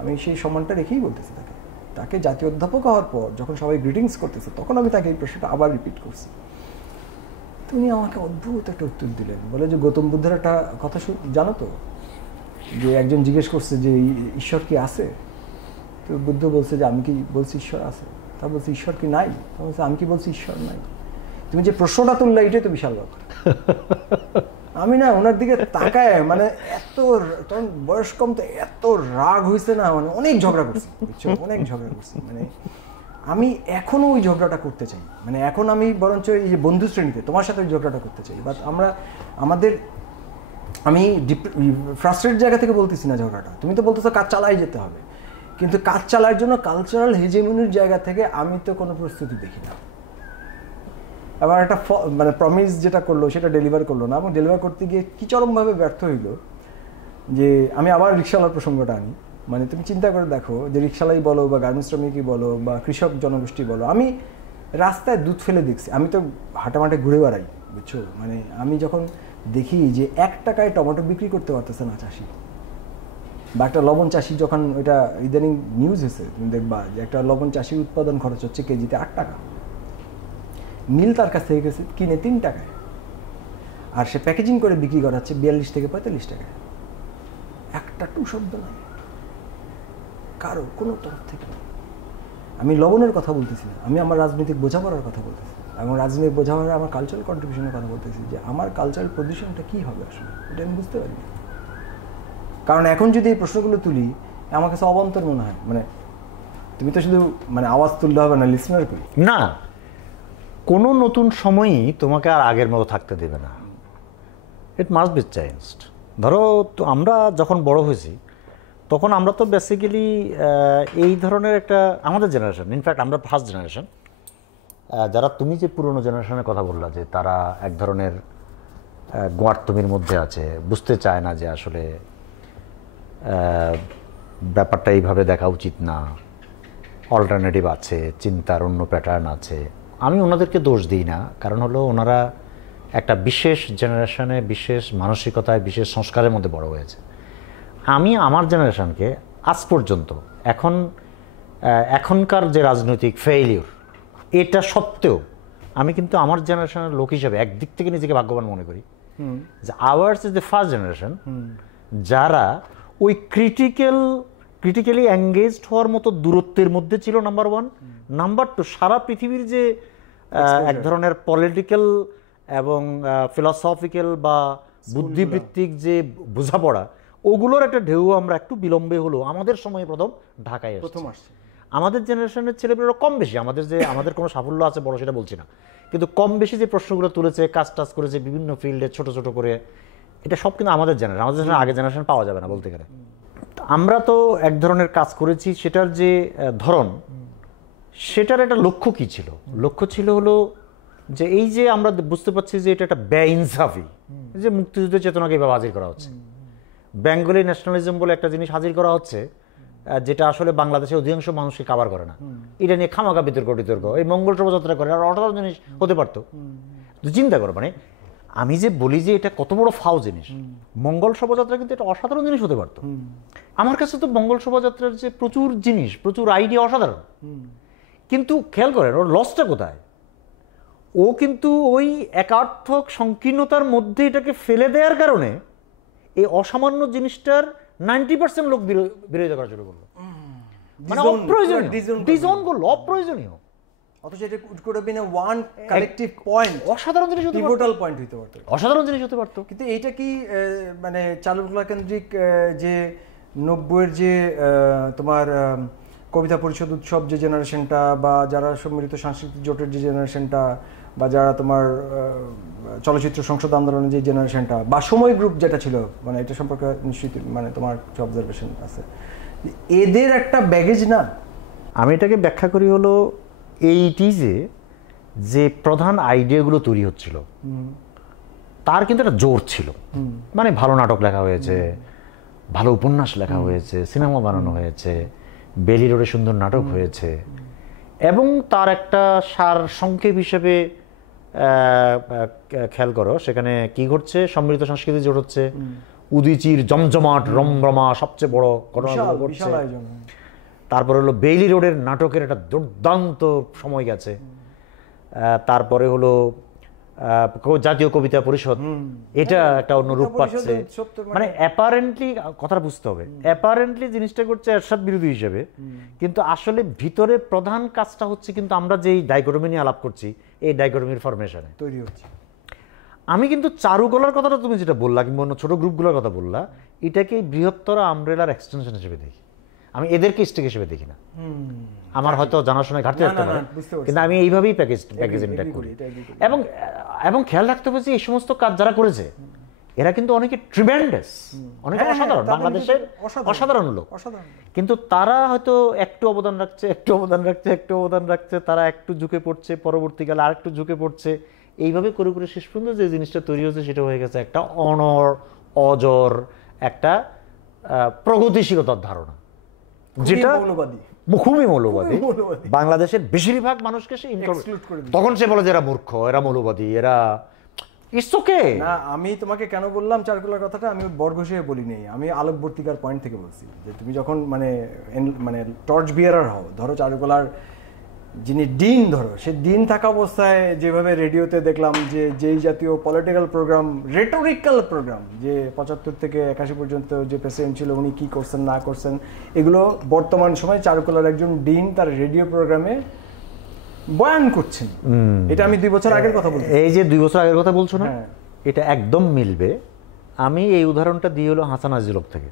আমি সেই সম্মানটা রেখেই বলতেছি তাকে। তাকে জাতীয় অধ্যাপক হওয়ার পর যখন সবাই গ্রিটিংস করতেছে তখন আমি তাকে এই প্রশ্নটা আবার রিপিট করছি। উনি আমাকে অদ্ভুত একটা উত্তর দিলেন, বলে যে গৌতম বুদ্ধের একটা কথা জানো তো, যে একজন জিজ্ঞেস করছে যে ঈশ্বর কি আছে, তো বুদ্ধ বলছে যে আমি কি বলছি ঈশ্বর আছে, তা বলছে ঈশ্বর কি নাই, তা বলছে আমি কি বলছি ঈশ্বর নাই, তুমি যে প্রশ্নটা তুললে এটাই তো বিশাল ব্যাপার। আমি না ওনার দিকে তাকায়, মানে এত, তখন বয়স কম তো এত রাগ হয়েছে না, মানে অনেক ঝগড়া করছি, বুঝছো, অনেক ঝগড়া করছি। মানে আমি এখনো ওই ঝগড়াটা করতে চাই, মানে এখন আমি বরঞ্চ এই যে বন্ধু শ্রেণীতে তোমার সাথে ওই ঝগড়াটা করতে চাই, বাট আমরা আমাদের, আমি ফ্রাস্ট্রেটেড জায়গা থেকে বলতেছি না ঝগড়াটা, তুমি তো বলতেছো কাজ চালাই যেতে হবে, কিন্তু কাজ চালার জন্য কালচারাল হেজেমনির জায়গা থেকে আমি তো কোনো প্রস্তুতি দেখি না। আবার একটা মানে প্রমিস যেটা করলো সেটা ডেলিভার করলো না, এবং ডেলিভার করতে গিয়ে কি চরমভাবে ব্যর্থ হইল। যে আমি আবার রিক্সাওয়ালার প্রসঙ্গটা আনি, মানে তুমি চিন্তা করে দেখো যে রিক্সালাই বলো বা গার্মেন্টস শ্রমিকই বলো বা কৃষক জনগোষ্ঠী বলো, আমি রাস্তায় দুধ ফেলে দেখছি, আমি তো হাঁটামাটে ঘুরে বেড়াই, বুঝছো, মানে আমি যখন দেখি যে 1 টাকায় টমেটো বিক্রি করতে পারতেছে না চাষি, বা একটা লবণ চাষি, যখন ওইটা ইদানিং নিউজ হয়েছে তুমি দেখবা যে একটা লবণ চাষির উৎপাদন খরচ হচ্ছে কেজিতে 8 টাকা, মিল তার কাছ থেকে কিনে 3 টাকায়, আর সে প্যাকেজিং করে বিক্রি করাচ্ছে 42 থেকে 45 টাকায়। একটা টু শব্দ নাই কারো কোনো তরফ থেকে। আমি লবণের কথা বলতেছি না, আমি আমার রাজনৈতিক বোঝাপড়ার কথা বলতেছি, এবং রাজনৈতিক বোঝাপড়া আমার কালচারাল কন্ট্রিবিউশনের কথা বলতেছি, যে আমার কালচারাল পজিশনটা কী হবে আসলে, এটা আমি বুঝতে পারি না। কারণ এখন যদি এই প্রশ্নগুলো তুলি আমার কাছে অবান্তর মনে হয়, মানে তুমি তো শুধু মানে আওয়াজ তুললে হবে না, লিসনার করি না, কোনো নতুন সময়ই তোমাকে আর আগের মতো থাকতে দেবে না, ইট মাস্ট বি চেঞ্জড। ধরো তো আমরা যখন বড় হয়েছি তখন আমরা তো বেসিক্যালি এই ধরনের একটা, আমাদের জেনারেশন, ইনফ্যাক্ট আমরা ফার্স্ট জেনারেশন, যারা তুমি যে পুরনো জেনারেশনের কথা বললা যে তারা এক ধরনের গোয়ার্তমির মধ্যে আছে, বুঝতে চায় না যে আসলে ব্যাপারটা এইভাবে দেখা উচিত না, অল্টারনেটিভ আছে, চিন্তার অন্য প্যাটার্ন আছে। আমি ওনাদেরকে দোষ দিই না, কারণ হলো ওনারা একটা বিশেষ জেনারেশনে, বিশেষ মানসিকতায়, বিশেষ সংস্কারের মধ্যে বড় হয়েছে। আমি আমার জেনারেশনকে আজ পর্যন্ত এখনকার যে রাজনৈতিক ফেইলিউর, এটা সত্ত্বেও আমি কিন্তু আমার জেনারেশনের লোক হিসেবে একদিক থেকে নিজেকে ভাগ্যবান মনে করি যে hours is the first generation যারা ওই ক্রিটিক্যালি এঙ্গেজড হওয়ার মতো দূরত্বের মধ্যে ছিল, নাম্বার 1। নাম্বার 2, সারা পৃথিবীর যে এক ধরনের পলিটিক্যাল এবং ফিলসফিক্যাল বা বুদ্ধিবৃত্তিক যে বোঝাপড়া, ওগুলোর একটা ঢেউ আমরা একটু বিলম্বে হলেও আমাদের সময়ে প্রথম ঢাকায় আসছে। আমাদের জেনারেশনের ছেলেমেয়েরা কম বেশি, আমাদের কোনো সাফল্য আছে বড় সেটা বলছি না, কিন্তু কম বেশি যে প্রশ্নগুলো তুলেছে, কাজ করেছে বিভিন্ন ফিল্ডে ছোট ছোট করে, এটা সব কিন্তু আমাদের জেনারেশন, আগের জেনারেশন পাওয়া যাবে না বলতে গেলে। আমরা তো এক ধরনের কাজ করেছি, সেটার যে ধরন, সেটার একটা লক্ষ্য কি ছিল? লক্ষ্য ছিল হলো যে এই যে আমরা বুঝতে পারছি যে এটা একটা বেইনসাফি, যে মুক্তিযুদ্ধের চেতনাকে এভাবে হাজির করা হচ্ছে, বেঙ্গলি ন্যাশনালিজম বলে একটা জিনিস হাজির করা হচ্ছে, যেটা আসলে বাংলাদেশের অধিকাংশ মানুষকে কাভার করে না। এটা নিয়ে খামাখা বিতর্ক, এই মঙ্গল শোভাযাত্রা করে, আর অসাধারণ জিনিস হতে পারতো। তো চিন্তা করো, মানে আমি যে বলি যে এটা কত বড় ফাও জিনিস, মঙ্গল শোভাযাত্রা কিন্তু এটা অসাধারণ জিনিস হতে পারতো। আমার কাছে তো মঙ্গল শোভাযাত্রার যে প্রচুর জিনিস, প্রচুর আইডিয়া অসাধারণ, কিন্তু খেয়াল করেন ওর লসটা কোথায়? ও কিন্তু ওই একার্থক সংকীর্ণতার মধ্যে এটাকে ফেলে দেওয়ার কারণে এই অসামান্য জিনিসটার 90% লোক বিরোধিতা করা শুরু করলো, মানে অপ্রয়োজনীয় ডিজন করলো, অপ্রয়োজনীয়। অথচ এটা could have been a one collective point, অসাধারণ জিনিস হতে পারতো, pivotal point হতে পারতো, অসাধারণ জিনিস হতে পারতো। কিন্তু এইটা কি মানে চারুকলা কেন্দ্রিক যে 90-এর যে তোমার কবিতা পরিষদ উৎসব যে জেনারেশনটা, বা যারা সম্মিলিত সাংস্কৃতিক জোটের যে জেনারেশনটা, বা যারা তোমার চলচ্চিত্র সংসদ আন্দোলনের যে জেনারেশনটা, বা সময় গ্রুপ যেটা ছিল, মানে এটা সম্পর্কে নিশ্চিত মানে তোমার কিছু অবজারভেশন আছে, এদের একটা ব্যাগেজ না? আমি এটাকে ব্যাখ্যা করি হলো এইটি যে প্রধান আইডিয়াগুলো তৈরি হচ্ছিল তার কিন্তু একটা জোর ছিল, মানে ভালো নাটক লেখা হয়েছে, ভালো উপন্যাস লেখা হয়েছে, সিনেমা বানানো হয়েছে, বেলি রোডে সুন্দর নাটক হয়েছে, এবং তার একটা সার সংক্ষেপ হিসেবে খেয়াল করো সেখানে কি ঘটছে, সম্মিলিত সাংস্কৃতিক জোট হচ্ছে, উদীচীর জমজমাট রমরমা সবচেয়ে বড় ঘটনা ঘটছে, তারপরে হলো বেইলি রোডের নাটকের একটা দুর্দান্ত সময় গেছে, তারপরে হলো জাতীয় কবিতা পরিষদ, এটা একটা অন্য রূপ পাচ্ছে, মানে অ্যাপারেন্টলি কথাটা বুঝতে হবে, অ্যাপারেন্টলি জিনিসটা করছে এরশাদ বিরোধী হিসেবে, কিন্তু আসলে ভিতরে প্রধান কাজটা হচ্ছে কিন্তু আমরা যেই ডাইকোটমি নিয়ে আলাপ করছি এই ডাইকোটমির ফরমেশনে তৈরি হচ্ছে। আমি কিন্তু চারুকলার কথাটা তুমি যেটা বললা কিংবা অন্য ছোট গ্রুপগুলোর কথা বললা, এটাকে বৃহত্তর আমব্রেলার এক্সটেনশন হিসেবে দেখি, আমি এদেরকে স্টেক হিসেবে দেখি না। আমার হয়তো জানাশোনায় ঘাটতি থাকতে পারে, কিন্তু আমি এইভাবেই প্যাকেজিংটা করি। এবং খেয়াল রাখতে হবে যে এই সমস্ত কাজ যারা করেছে এরা কিন্তু অনেকে ট্রিমেন্ডাস, অনেকে অসাধারণ, বাংলাদেশের অসাধারণ লোক, কিন্তু তারা হয়তো একটু অবদান রাখছে, তারা একটু ঝুঁকে পড়ছে, পরবর্তীকালে আরেকটু ঝুঁকে পড়ছে, এইভাবে করে করে শেষ পর্যন্ত যে জিনিসটা তৈরি হচ্ছে সেটা হয়ে গেছে একটা অনর অজর একটা প্রগতিশীলতার ধারণা, যেটা খুবই মৌলবাদী। বাংলাদেশের বেশিরভাগ মানুষকে সে তখন সে বলে যে এরা মূর্খ, এরা মৌলবাদী, এরা ইটস ওকে না। আমি তোমাকে কেন বললাম চারকুলার কথাটা, আমি বর্গ হিসেবে বলি নেই, আমি আলোকবর্তিকার পয়েন্ট থেকে বলছি যে তুমি যখন মানে টর্চ বিয়ারার হও, ধরো চারকুলার যিনি ডিন, ধরো সে ডিন থাকা অবস্থায় যেভাবে রেডিওতে দেখলাম যে যেই জাতীয় পলিটিক্যাল প্রোগ্রাম, রেটোরিক্যাল প্রোগ্রাম, যে 75 থেকে 81 পর্যন্ত যে প্রেসিডেন্ট ছিল উনি কি করছেন না করছেন, এগুলো বর্তমান সময় চারুকলার একজন ডিন তার রেডিও প্রোগ্রামে বয়ান করছেন। এটা আমি 2 বছর আগের কথা বলছি। এই যে 2 বছর আগের কথা বলছো না, এটা একদম মিলবে। আমি এই উদাহরণটা দিয়ে হলো হাসান আজিজুল হক থেকে,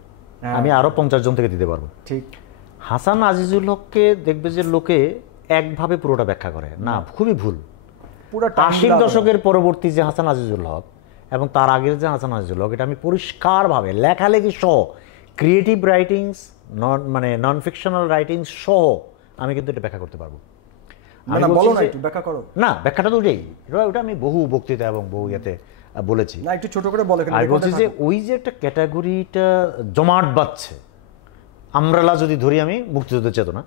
আমি আরো 50 জন থেকে দিতে পারবো। ঠিক, হাসান আজিজুল হককে দেখবে যে লোকে একভাবে পুরোটা ব্যাখ্যা করে না, খুবই ভুল। 80 দশকের পরবর্তী যে হাসান আজিজুল হক এবং তার আগের যে হাসান আজিজুল হক, এটা আমি পরিষ্কারভাবে লেখালেখি সহ, ক্রিয়েটিভ রাইটিংস, মানে নন ফিকশনাল রাইটিংস সহ আমি কিন্তু এটা ব্যাখ্যা করতে পারবো। না, ব্যাখ্যাটা তো ওটা আমি বহু বক্তৃতা এবং বহু ইয়েতে বলেছি। না, একটু ছোট করে বলে। আমি বলছি যে ওই যে একটা ক্যাটাগরিটা জমাট বাঁধছে, আমব্রেলা যদি ধরি আমি মুক্তিযুদ্ধের চেতনা,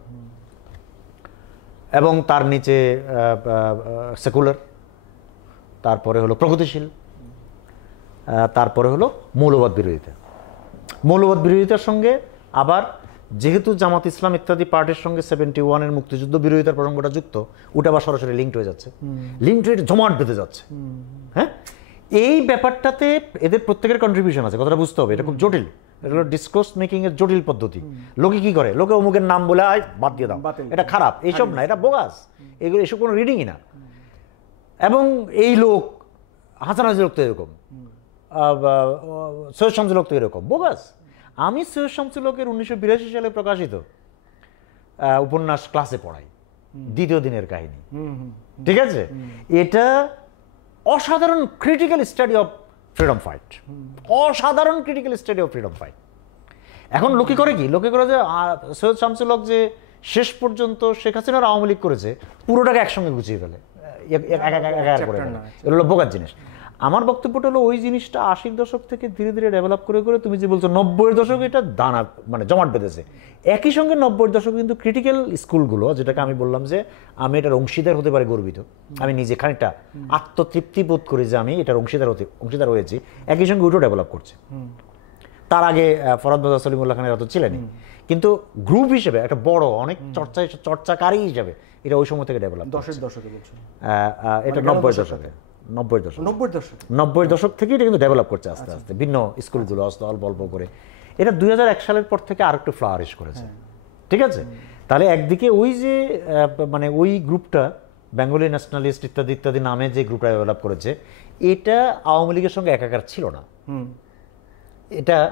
এবং তার নিচে সেকুলার, তারপরে হলো প্রগতিশীল, তারপরে হলো মৌলবাদ বিরোধিতা। মৌলবাদ বিরোধিতার সঙ্গে আবার যেহেতু জামাত ইসলাম ইত্যাদি পার্টির সঙ্গে 71-এর মুক্তিযুদ্ধ বিরোধিতার প্রসঙ্গটা যুক্ত, ওটা আবার সরাসরি লিঙ্কড হয়ে যাচ্ছে, লিঙ্কড হয়ে জমাট বেঁধে যাচ্ছে। হ্যাঁ, এই ব্যাপারটাতে এদের প্রত্যেকের কন্ট্রিবিউশন আছে, কথাটা বুঝতে হবে। এটা খুব জটিল, এটা হলো ডিসকোর্স মেকিং এর জটিল পদ্ধতি। লোকে কি করে, লোকে অমুকের নাম বলে বাদ দিয়ে দাও, এটা খারাপ, এইসব না, এটা বোগাস, এগুলো এসব কোনো রিডিংই না। এবং এই লোক হাসান আজিজুল হক তো এরকম, সৈয়দ শামসুল হক তো এরকম, বোগাস। আমি সৈয়দ শামসুল হকের 1982 সালে প্রকাশিত উপন্যাস ক্লাসে পড়াই, দ্বিতীয় দিনের কাহিনী, ঠিক আছে? এটা অসাধারণ critical study of freedom fight, অসাধারণ critical study of freedom fight. এখন লোকে করে কি, লোকে করে যে সৈয়দ শামসুল হক যে শেষ পর্যন্ত শেখ হাসিনার আওয়ামী লীগ করেছে পুরোটাকে একসঙ্গে গুছিয়ে ফেলে, এগুলো বোকার জিনিস। আমার বক্তব্যটা হলো ওই জিনিসটা 80-র দশক থেকে ধীরে ধীরে ডেভেলপ করে করে তুমি যে বলছো 90-এর দশকে এটা দানা মানে জমাট বেঁধেছে। একই সঙ্গে 90-এর দশকে কিন্তু ক্রিটিক্যাল স্কুলগুলো, যেটাকে আমি বললাম যে আমি এটার অংশীদার হতে পারে গর্বিত, আমি নিজে খানিকটা আত্মতৃপ্তি বোধ করি যে আমি এটার অংশীদার হয়েছি, একই সঙ্গে ওইটাও ডেভেলপ করছে। তার আগে ফরহাদ মোজাজ সলিমুল্লাহ খানের তো ছিলেনই, কিন্তু গ্রুপ হিসেবে একটা বড় অনেক চর্চাকারী হিসেবে এটা ওই সময় থেকে ডেভেলপ। 10-এর দশকে বলছো? এটা 90-এর দশকে, 90-এর দশক থেকে এটা কিন্তু ডেভেলপ করছে আস্তে আস্তে ভিন্ন স্কুলগুলো অল্প অল্প করে। এটা 2001 সালের পর থেকে আর একটু ফ্লারিশ করেছে, ঠিক আছে? তাহলে একদিকে ওই যে মানে ওই গ্রুপটা বেঙ্গলি ন্যাশনালিস্ট ইত্যাদি ইত্যাদি নামে যে গ্রুপটা ডেভেলপ করেছে, এটা আওয়ামী লীগের সঙ্গে একাকার ছিল না।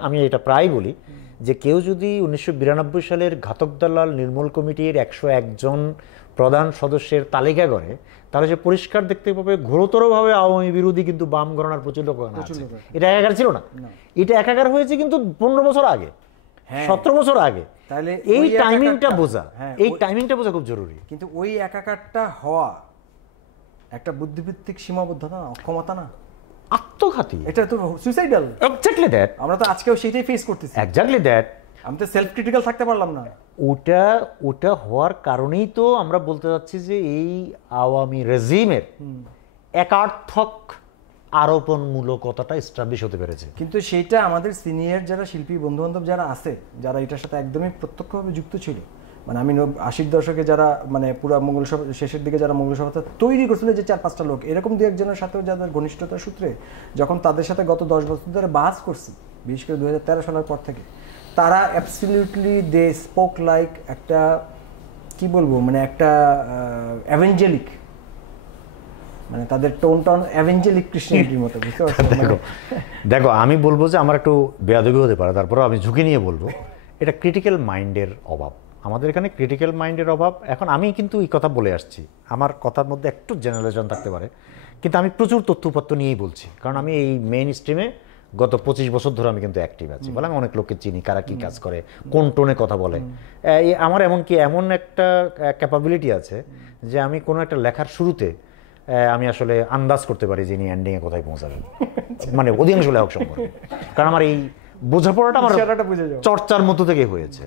আমি এটা প্রায় বলি যে কেউ যদি 1992 সালের ঘাতক দালাল নির্মূল কমিটির 101 জন প্রধান সদস্যের তালিকা করে, তাহলে সে পরিষ্কার দেখতে পাবে ঘোরতরভাবে আওয়ামী বিরোধী কিন্তু বাম গণনার প্রচুর লোক আছে। এটা একাকার ছিল না, এটা একাকার হয়েছে কিন্তু 15 বছর আগে, 17 বছর আগে। তাহলে এই টাইমিংটা বোঝা, খুব জরুরি। কিন্তু ওই একাকারটা হওয়া একটা বুদ্ধিভিত্তিক সীমাবদ্ধতা না, অক্ষমতা না, আত্মঘাতী। এটা তো সুইসাইডাল। Exactly that. আমরা তো আজকেও সেটাই ফেস করতেছি। Exactly that. আমি তো সেলফ ক্রিটিক্যাল থাকতে পারলাম না। ওটা হওয়ার কারণেই তো আমরা বলতে যাচ্ছি যে এই আওয়ামী রেজিমের একার্থক আরোপণমূলকতাটা এস্টাবলিশ হতে পেরেছে। কিন্তু সেইটা আমাদের সিনিয়র যারা শিল্পী বন্ধুবান্ধব যারা আছে, যারা এটার সাথে একদমই প্রত্যক্ষভাবে যুক্ত ছিল, মানে আমি 80-র দশকে যারা মানে পুরো মঙ্গল সভা শেষের দিকে যারা মঙ্গল সভাটা তৈরি করছিল, যে 4-5টা লোক এরকম দু একজনের সাথেও যাদের ঘনিষ্ঠতার সূত্রে যখন তাদের সাথে গত 10 বছর ধরে বাস করছি, বিশেষ করে 2013 সালের পর থেকে, তারা অ্যাবসলিউটলি দে স্পোক লাইক একটা কি বলবো মানে একটা অ্যাভেঞ্জেলিক, মানে তাদের টোন অ্যাভেঞ্জেলিক ক্রিশ্চিয়ানিটির মতো, বুঝতে পারছো? দেখো আমি বলবো যে আমার একটু বেয়াদবি হতে পারে, তারপরেও আমি ঝুঁকি নিয়ে বলবো এটা ক্রিটিক্যাল মাইন্ডের অভাব। আমাদের এখানে ক্রিটিক্যাল মাইন্ডের অভাব। এখন আমি কিন্তু এই কথা বলে আসছি, আমার কথার মধ্যে একটু জেনারেলাইজেশন থাকতে পারে, কিন্তু আমি প্রচুর তথ্যপত্র নিয়েই বলছি, কারণ আমি এই মেইন স্ট্রিমে গত 25 বছর ধরে আমি কিন্তু অ্যাক্টিভ আছি। বলে আমি অনেক লোককে চিনি, কারা কি কাজ করে, কোন টোনে কথা বলে। আমার এমন একটা ক্যাপাবিলিটি আছে যে আমি কোনো একটা লেখার শুরুতে আমি আসলে আন্দাজ করতে পারি যে ইনি এন্ডিংয়ে কোথায় পৌঁছাবেন, মানে অধিকাংশ লেখক সম্পর্কে, কারণ আমার এই বোঝাপড়াটা আমার চর্চার মধ্য থেকে হয়েছে।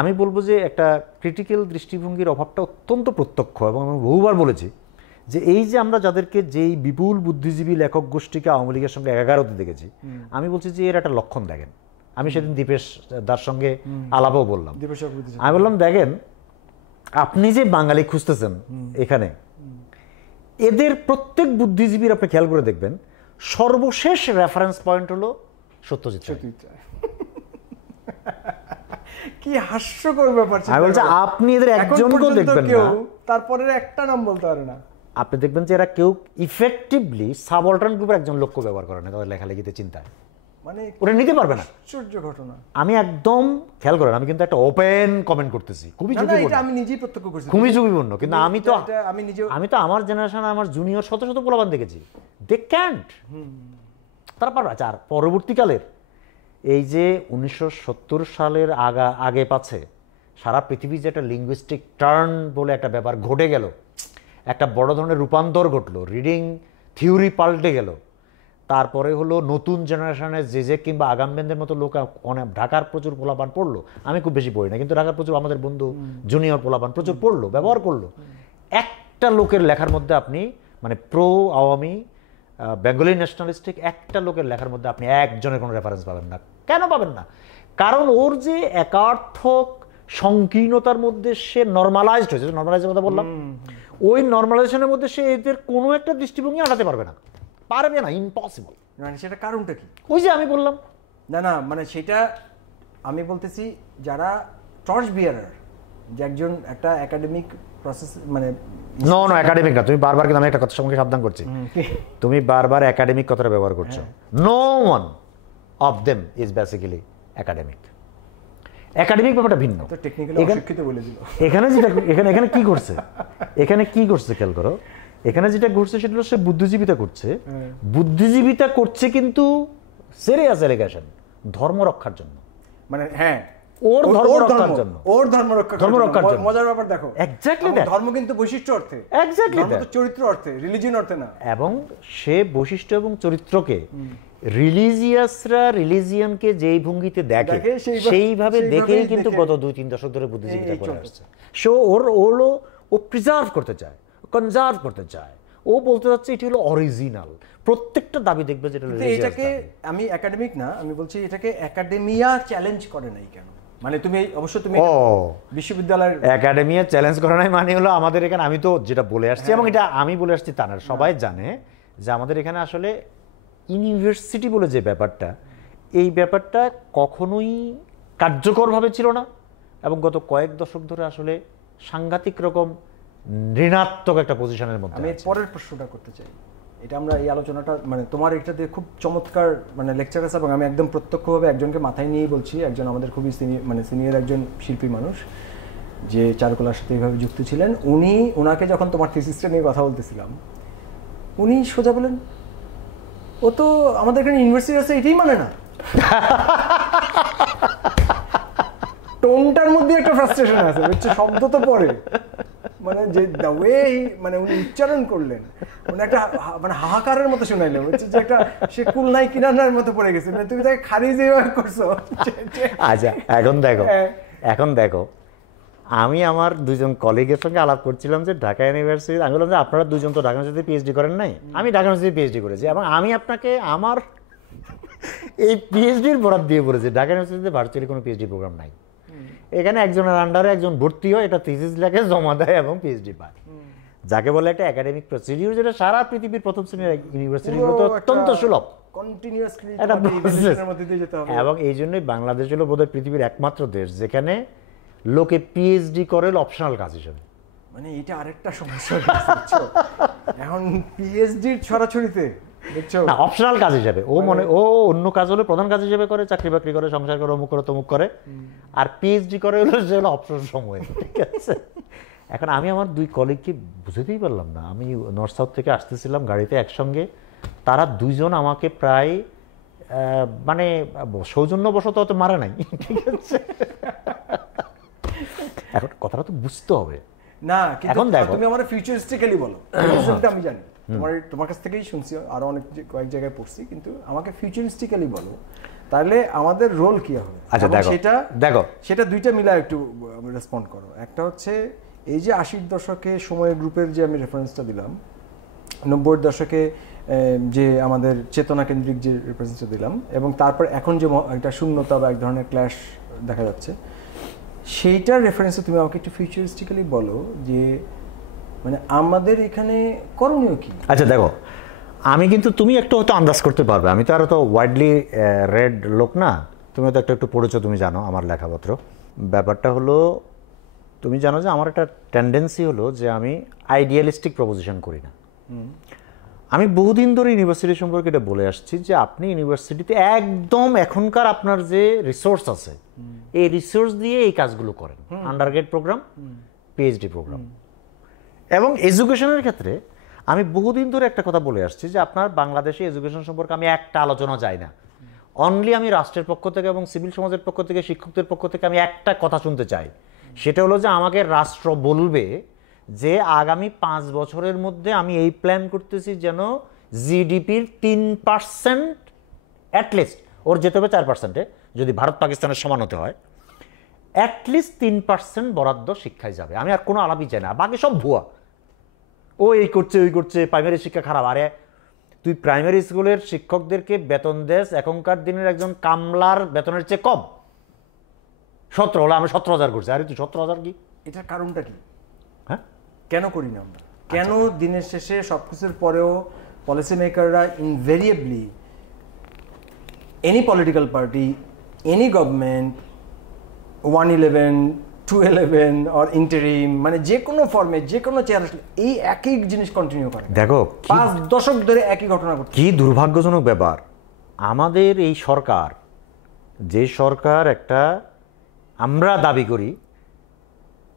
আমি বলবো যে একটা ক্রিটিক্যাল দৃষ্টিভঙ্গির অভাবটা অত্যন্ত প্রত্যক্ষ, এবং আমি বহুবার বলেছি যে এই যে আমরা যাদেরকে যেই বিপুল বুদ্ধিজীবী লেখক গোষ্ঠীকে আওয়ামী লীগের সঙ্গে একাকার হতে দেখেছি, আমি বলছি যে এর একটা লক্ষণ দেখেন। আমি সেদিন দীপেশ দার সঙ্গে আলাপও বললাম, আমি বললাম দেখেন আপনি যে বাঙালি খুঁজতেছেন এখানে, এদের প্রত্যেক বুদ্ধিজীবীর আপনি খেয়াল করে দেখবেন সর্বশেষ রেফারেন্স পয়েন্ট হলো সত্যজিৎ রায়। কি হাস্যকর ব্যাপার! আমি বলছি আপনি এদের একজনকেও দেখবেন না, তারপরের একটা নাম বলতে পারে না। আপনি দেখবেন যে এরা কেউ ইফেক্টিভলি সাবঅল্টার্ন গ্রুপের একজন লোককে ব্যবহার করে না তাদের লেখালেখিতে, চিন্তায়, মানে ওরা নিতে পারবে না। আশ্চর্য ঘটনা। আমি একদম খেয়াল করেন, আমি কিন্তু একটা ওপেন কমেন্ট করতেছি, খুবই ঝুঁকিপূর্ণ, আমি নিজেই প্রত্যক্ষ করছি, খুবই ঝুঁকিপূর্ণ, কিন্তু আমি তো আমার জেনারেশন, আমার জুনিয়র শত শত পোলাপান দেখেছি, দে ক্যান্ট, তারা পারবে। আর পরবর্তীকালের এই যে 1970 সালের আগে পাচ্ছে সারা পৃথিবী যে একটা লিঙ্গুইস্টিক টার্ন বলে একটা ব্যাপার ঘটে গেল, একটা বড় ধরনের রূপান্তর ঘটলো, রিডিং থিওরি পাল্টে গেল, তারপরে হলো নতুন জেনারেশনের যে কিংবা আগামবেনদের মতো লোক অনেক ঢাকার প্রচুর পোলাপান পড়লো, আমি খুব বেশি পড়ি না, কিন্তু ঢাকার প্রচুর আমাদের বন্ধু জুনিয়র পোলাপান প্রচুর পড়লো, ব্যবহার করলো। একটা লোকের লেখার মধ্যে আপনি মানে প্রো আওয়ামী বেঙ্গলি ন্যাশনালিস্টিক একটা লোকের লেখার মধ্যে আপনি একজনের কোনো রেফারেন্স পাবেন না। কেন পাবেন না? কারণ ওর যে একার্থক সংকীর্ণতার মধ্যে সে নর্মালাইজড হয়েছে, নর্মালাইজের কথা বললাম, ওই নর্মালাইজেশনের মধ্যে সে এদের কোনো একটা দৃষ্টিভঙ্গি আটাতে পারবে না, ইম্পসিবল। মানে সেটা কারণটা কি? ওই যে আমি বললাম না মানে সেটা আমি বলতেছি যারা টর্চ বিয়ারার, যে একজন একটা একাডেমিক প্রসেস, মানে নো একাডেমিক না, তুমি বারবার, কিন্তু আমি একটা কথা সঙ্গে সাবধান করছি, তুমি বারবার একাডেমিক কথাটা ব্যবহার করছো। No one of them is basically academic. Academic ব্যাপারটা ভিন্ন। এখানে কি করছে, খেয়াল করো, এখানে যেটা ঘটছে সেটা হলো সে বুদ্ধিজীবিতা করছে, কিন্তু সিরিয়াস এলিগেশন ধর্ম রক্ষার জন্য। মানে ওর ধর্ম রক্ষার জন্য, ওর ধর্ম রক্ষার জন্য। মজার ব্যাপার দেখো, এক্স্যাক্টলি ধর্ম কিন্তু বৈশিষ্ট্য অর্থে, এক্স্যাক্টলি চরিত্র অর্থে, রিলিজিয়ন অর্থে না। এবং সে বৈশিষ্ট্য এবং চরিত্রকে রিলিজিয়াসরা রিলিজিয়নকে যেই ভঙ্গিতে দেখে সেইভাবে দেখেই কিন্তু গত 2-3 দশক ধরে বুদ্ধিজীবীরা করে আসছে। সো ও প্রিজার্ভ করতে চায়, কনজার্ভ করতে চায়, ও বলতে যাচ্ছে এটি হলো অরিজিনাল। প্রত্যেকটা দাবি দেখবে যেটা এটাকে আমি একাডেমিক না, আমি বলছি এটাকে একাডেমিয়া চ্যালেঞ্জ করে নাই কেন? মানে তুমি অবশ্য তুমি বিশ্ববিদ্যালয়ের একাডেমিয়া চ্যালেঞ্জ করে নাই মানে হলো আমাদের এখানে, আমি তো যেটা বলে আসছি এবং এটা আমি বলে আসছি তা না, সবাই জানে যে আমাদের এখানে আসলে ইউনিভার্সিটি বলে যে ব্যাপারটা, এই ব্যাপারটা কখনোই কার্যকরভাবে ছিল না এবং গত কয়েক দশক ধরে আসলে সাংঘাতিক রকম ঋণাত্মক একটা পজিশনের মধ্যে। আমি পরের প্রশ্নটা করতে চাই, এটা আমরা এই আলোচনাটা মানে তোমার এটাতে খুব চমৎকার মানে লেকচার আছে এবং আমি একদম প্রত্যক্ষভাবে একজনকে মাথায় নিয়েই বলছি, একজন আমাদের খুবই সিনিয়র একজন শিল্পী মানুষ যে চারুকলার সাথে এইভাবে যুক্ত ছিলেন, ওনাকে যখন তোমার থিসিসটা নিয়ে কথা বলতেছিলাম, উনি সোজা বলেন ও তো আমাদের এখানে ইউনিভার্সিটি আছে এটাই মানে না। টোনটার মধ্যে একটা ফ্রাস্ট্রেশন আছে, বুঝছো, শব্দ তো পরে মানে যে দ্য ওয়ে মানে উনি উচ্চারণ করলেন, উনি একটা মানে হাহাকারের মতো শোনাইলেন, বুঝছো, যে একটা সে কুলনাই কিনারার মতো পড়ে গেছে, মানে তুমি তাকে খারিজ এইভাবে করছো। আচ্ছা এখন দেখো আমি আমার দুজন কলিগের সঙ্গে আলাপ করছিলাম যে ঢাকা ইউনিভার্সিটি, আমি বললাম যে আপনারা দুজন তো ঢাকা ইউনিভার্সিটি পিএইচডি করেন নাই, আমি ঢাকা ইউনিভার্সিটি পিএইচডি করেছি এবং আমি আপনাকে আমার এই পিএইচডির বরাদ দিয়ে বলেছি ঢাকা ইউনিভার্সিটিতে ভার্চুয়ালি কোনো পিএইচডি প্রোগ্রাম নাই। এখানে একজনের আন্ডারে একজন ভর্তি হয়, এটা থিসিস লেখে জমা দেয় এবং পিএইচডি পায়, যাকে বলে একটা একাডেমিক প্রসিডিউর, যেটা সারা পৃথিবীর প্রথম শ্রেণীর ইউনিভার্সিটিগুলোতে অত্যন্ত সুলভ এবং এই জন্যই বাংলাদেশ হলো বোধহয় পৃথিবীর একমাত্র দেশ যেখানে লোকে পিএইচডি করে অপশনাল কাজ হিসেবে। মানে এটা আরেকটা সমস্যা এখন পিএইচডির ছড়াছড়িতে না, অপশনাল কাজ হিসেবে ও অন্য কাজ হলে প্রধান কাজ হিসেবে করে, চাকরি বাকরি করে, সংসার করে, অমুক করে তমুক করে, আর পিএইচডি করে হলো যে হলো অবসর সময়। ঠিক আছে, এখন আমি আমার দুই কলিগকে বুঝতেই পারলাম না, আমি নর্থ সাউথ থেকে আসতেছিলাম গাড়িতে একসঙ্গে, তারা দুইজন আমাকে প্রায় মানে সৌজন্যবশত হয়তো মারে নাই, ঠিক আছে, এখন কথাটা তো বুঝতে হবে না। এখন দেখো তুমি আমার ফিউচারিস্টিক্যালি বলো, আমি জানি তোমার কাছ থেকেই শুনছি, আরো অনেক কয়েক জায়গায় পড়ছি, কিন্তু আমাকে ফিউচারিস্টিক্যালি বলো, তাহলে আমাদের রোল কি হবে? আচ্ছা দেখো সেটা দুইটা মিলা একটু রেসপন্ড করো। একটা হচ্ছে এই যে 80-র দশকে সময় গ্রুপের যে আমি রেফারেন্সটা দিলাম, 90-এর দশকে যে আমাদের চেতনা কেন্দ্রিক যে রেফারেন্সটা দিলাম, এবং তারপর এখন যে একটা শূন্যতা বা এক ধরনের ক্ল্যাশ দেখা যাচ্ছে, সেইটার রেফারেন্সে তুমি আমাকে একটু ফিউচারিস্টিক্যালি বলো যে মানে আমাদের এখানে করণীয় কি? আচ্ছা দেখো, আমি কিন্তু তুমি একটু হয়তো আন্দাজ করতে পারবে, আমি তো আরো তো ওয়াইডলি রেড লোক না, তুমি তো একটু পড়েছো, তুমি জানো আমার লেখাপত্র। ব্যাপারটা হলো তুমি জানো যে আমার একটা টেন্ডেন্সি হলো যে আমি আইডিয়ালিস্টিক প্রপোজিশন করি না। আমি বহুদিন ধরে ইউনিভার্সিটি সম্পর্কে এটা বলে আসছি যে আপনি ইউনিভার্সিটিতে একদম এখনকার আপনার যে রিসোর্স আছে এই রিসোর্স দিয়ে এই কাজগুলো করেন, আন্ডারগ্রেড প্রোগ্রাম, পিএইচডি প্রোগ্রাম। এবং এডুকেশনের ক্ষেত্রে আমি বহুদিন ধরে একটা কথা বলে আসছি যে আপনার বাংলাদেশে এডুকেশন সম্পর্কে আমি একটা আলোচনা চাই না, অনলি আমি রাষ্ট্রের পক্ষ থেকে এবং সিভিল সমাজের পক্ষ থেকে, শিক্ষকদের পক্ষ থেকে আমি একটা কথা শুনতে চাই, সেটা হলো যে আমাকে রাষ্ট্র বলবে যে আগামী 5 বছরের মধ্যে আমি এই প্ল্যান করতেছি যেন জিডিপির 3% অ্যাটলিস্ট, ওর যেতে হবে 4%-এ, যদি ভারত পাকিস্তানের সমান হতে হয়, অ্যাটলিস্ট 3% বরাদ্দ শিক্ষায় যাবে। আমি আর কোনো আলাপই চাই না, বাকি সব ভুয়া। ও এই করছে ওই করছে, প্রাইমারি শিক্ষা খারাপ। আরে তুই প্রাইমারি স্কুলের শিক্ষকদেরকে বেতন দেস এখনকার দিনের একজন কামলার বেতনের চেয়ে কম, 17 হলো, আমি 17,000 করছি। আরে তুই 17,000 কি? এটার কারণটা কি? হ্যাঁ, কেন করি না আমরা? কেন দিনের শেষে সবকিছুর পরেও পলিসি মেকাররা invariably, any political party, any government, 111, 211 or interim, মানে যে কোনো ফর্মে যে কোনো চেয়ার আসলে এই একই জিনিস কন্টিনিউ করে। দেখো 5 দশক ধরে একই ঘটনা ঘটছে। কি দুর্ভাগ্যজনক ব্যাপার, আমাদের এই সরকার, যে সরকার একটা আমরা দাবি করি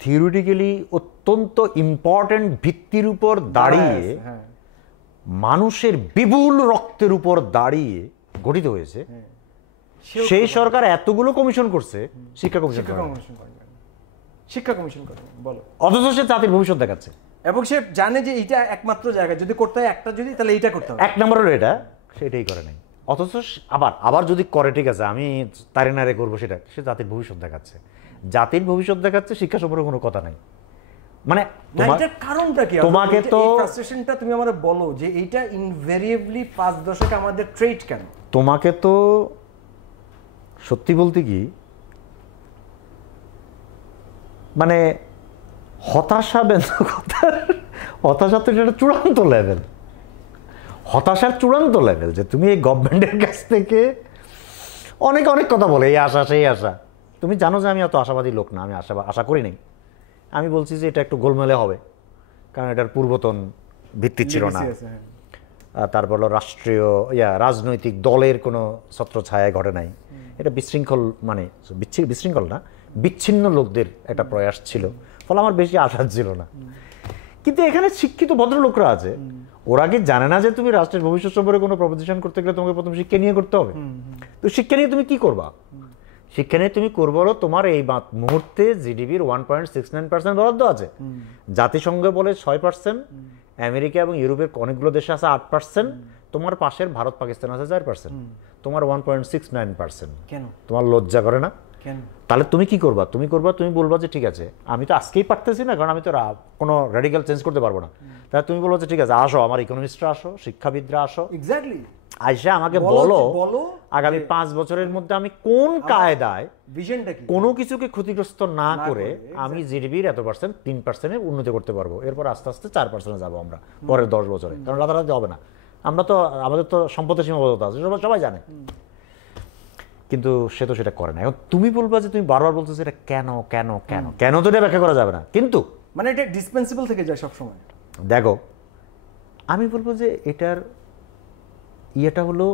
থিওরিটিক্যালি অত্যন্ত ইম্পর্টেন্ট ভিত্তির উপর দাঁড়িয়ে, মানুষের বিপুল রক্তের উপর দাঁড়িয়ে গঠিত হয়েছে, সেই সরকার এতগুলো কমিশন করছে, শিক্ষা কমিশন শিক্ষা কমিশন করে বলো, অথচ সে জাতির ভবিষ্যৎ দেখাচ্ছে এবং সে জানে যে এটা একমাত্র জায়গা, যদি করতে হয় একটা, যদি তাহলে এইটা করতে হবে। এক নম্বর হলো এটা, সেটাই করে নাই। অথচ আবার যদি করে, ঠিক আছে আমি তারে নারে করবো, সেটা সে জাতির ভবিষ্যৎ দেখাচ্ছে। জাতির ভবিষ্যৎ দেখাচ্ছে, শিক্ষা সম্পর্কে কোনো কথা নাই। মানে এটার কারণটা কি? তোমাকে তো ফ্রাস্ট্রেশনটা তুমি আমারে বলো যে এইটা ইনভেরিয়েবলি 5 দশকে আমাদের ট্রেড কেন? তোমাকে তো সত্যি বলতে কি, মানে হতাশা তো এটা চূড়ান্ত লেভেল, হতাশার চূড়ান্ত লেভেল, যে তুমি এই গভর্নমেন্টের কাছ থেকে অনেক কথা বলে, এই আশা সেই আশা। তুমি জানো যে আমি এত আশাবাদী লোক না, আমি আশা করি নাই। আমি বলছি যে এটা একটু গোলমেলে হবে, কারণ এটার পূর্বতন ভিত্তি ছিল না। তারপর রাষ্ট্রীয় রাজনৈতিক দলের কোনো ছত্রছায়া ঘটে নাই। এটা বিশৃঙ্খল, মানে বিশৃঙ্খল না, বিচ্ছিন্ন লোকদের একটা প্রয়াস ছিল, ফলে আমার বেশি আশা ছিল না। কিন্তু এখানে শিক্ষিত ভদ্রলোকরা আছে, ওরা কি জানে না যে তুমি রাষ্ট্রের ভবিষ্যৎ সম্পর্কে কোনো প্রপোজিশন করতে গেলে তোমাকে প্রথম শিক্ষা নিয়ে করতে হবে? তো শিক্ষা নিয়ে তুমি কি করবা? শিক্ষা নিয়ে তুমি করবো হলো, তোমার এই মুহূর্তে জিডিপির 1.69% বরাদ্দ আছে, জাতিসংঘ বলে 6%, আমেরিকা এবং ইউরোপের অনেকগুলো দেশে আছে 8%, তোমার পাশের ভারত পাকিস্তান আছে 4%, তোমার 1.69%। কেন তোমার লজ্জা করে না? কেন? তাহলে তুমি কি করবা? তুমি বলবা যে ঠিক আছে আমি তো আজকেই পারতেছি না, কারণ আমি তো কোনো রেডিক্যাল চেঞ্জ করতে পারবো না। তাহলে তুমি বলবো যে ঠিক আছে, আসো, আমার ইকোনমিস্টরা আসো, শিক্ষাবিদরা আসো, এক্স্যাক্টলি আইসা আমাকে বলো আগামী 5 বছরের মধ্যে আমি কোন কায়দায় ভিশনটা কি, কোনো কিছুকে ক্ষতিগ্রস্ত না করে আমি জিডিপির এত % 3% উন্নতি করতে পারবো। এরপর আস্তে আস্তে 4% যাবো আমরা পরের 10 বছরে, কারণ রাতারাতি হবে না। আমরা তো, আমাদের তো সম্পদের সীমাবদ্ধতা আছে, সবাই জানে। কিন্তু সে তো সেটা করে না। এখন তুমি বলবা যে তুমি বারবার বলতেছো এটা কেন কেন কেন কেন, তো এটা ব্যাখ্যা করা যাবে না। কিন্তু মানে এটা ডিসপেন্সেবল থেকে যায় সব সময়। দেখো, আমি বলবো যে এটার ইয়েটা হলো,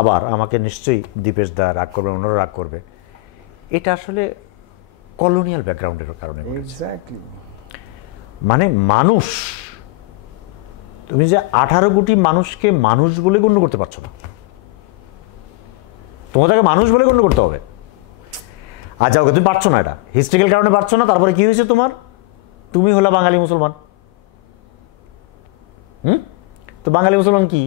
আবার আমাকে নিশ্চয়ই দীপেশ দা রাগ করবে, অন্যরা রাগ করবে, এটা আসলে কলোনিয়াল ব্যাকগ্রাউন্ডের কারণে। মানে মানুষ, তুমি যে 18 কোটি মানুষকে মানুষ বলে গণ্য করতে পারছো না, তোমাদেরকে মানুষ বলে গণ্য করতে হবে। আচ্ছা ওকে, তুমি পারছো না, এটা হিস্ট্রিক্যাল কারণে পারছো না। তারপরে কি হয়েছে তোমার? তুমি হলো বাঙালি মুসলমান। তো বাঙালি মুসলমান কি?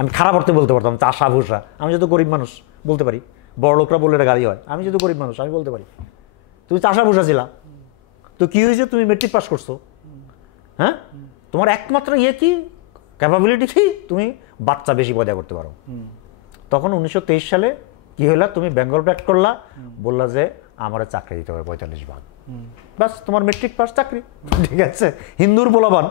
আমি খারাপ অর্থে বলতে পারতাম, চাষা ভূষা। আমি যত গরিব মানুষ বলতে পারি, বড় লোকরা বললে এটা গালি হয়, আমি যত গরিব মানুষ আমি বলতে পারি। তুমি চাষা ভূষা ছিলা, তো কি হয়েছে? তুমি মেট্রিক পাস করছো, হ্যাঁ? তোমার একমাত্র ইয়ে কি, ক্যাপাবিলিটি কি? তুমি বাচ্চা বেশি পয়দা করতে পারো। তখন 1923 সালে কি হইলা? তুমি বেঙ্গল প্যাক্ট করলা, বললা যে আমার চাকরি দিতে হবে 45 ভাগ, বাস তোমার মেট্রিক পাস, চাকরি। ঠিক আছে, হিন্দুর পোলাবান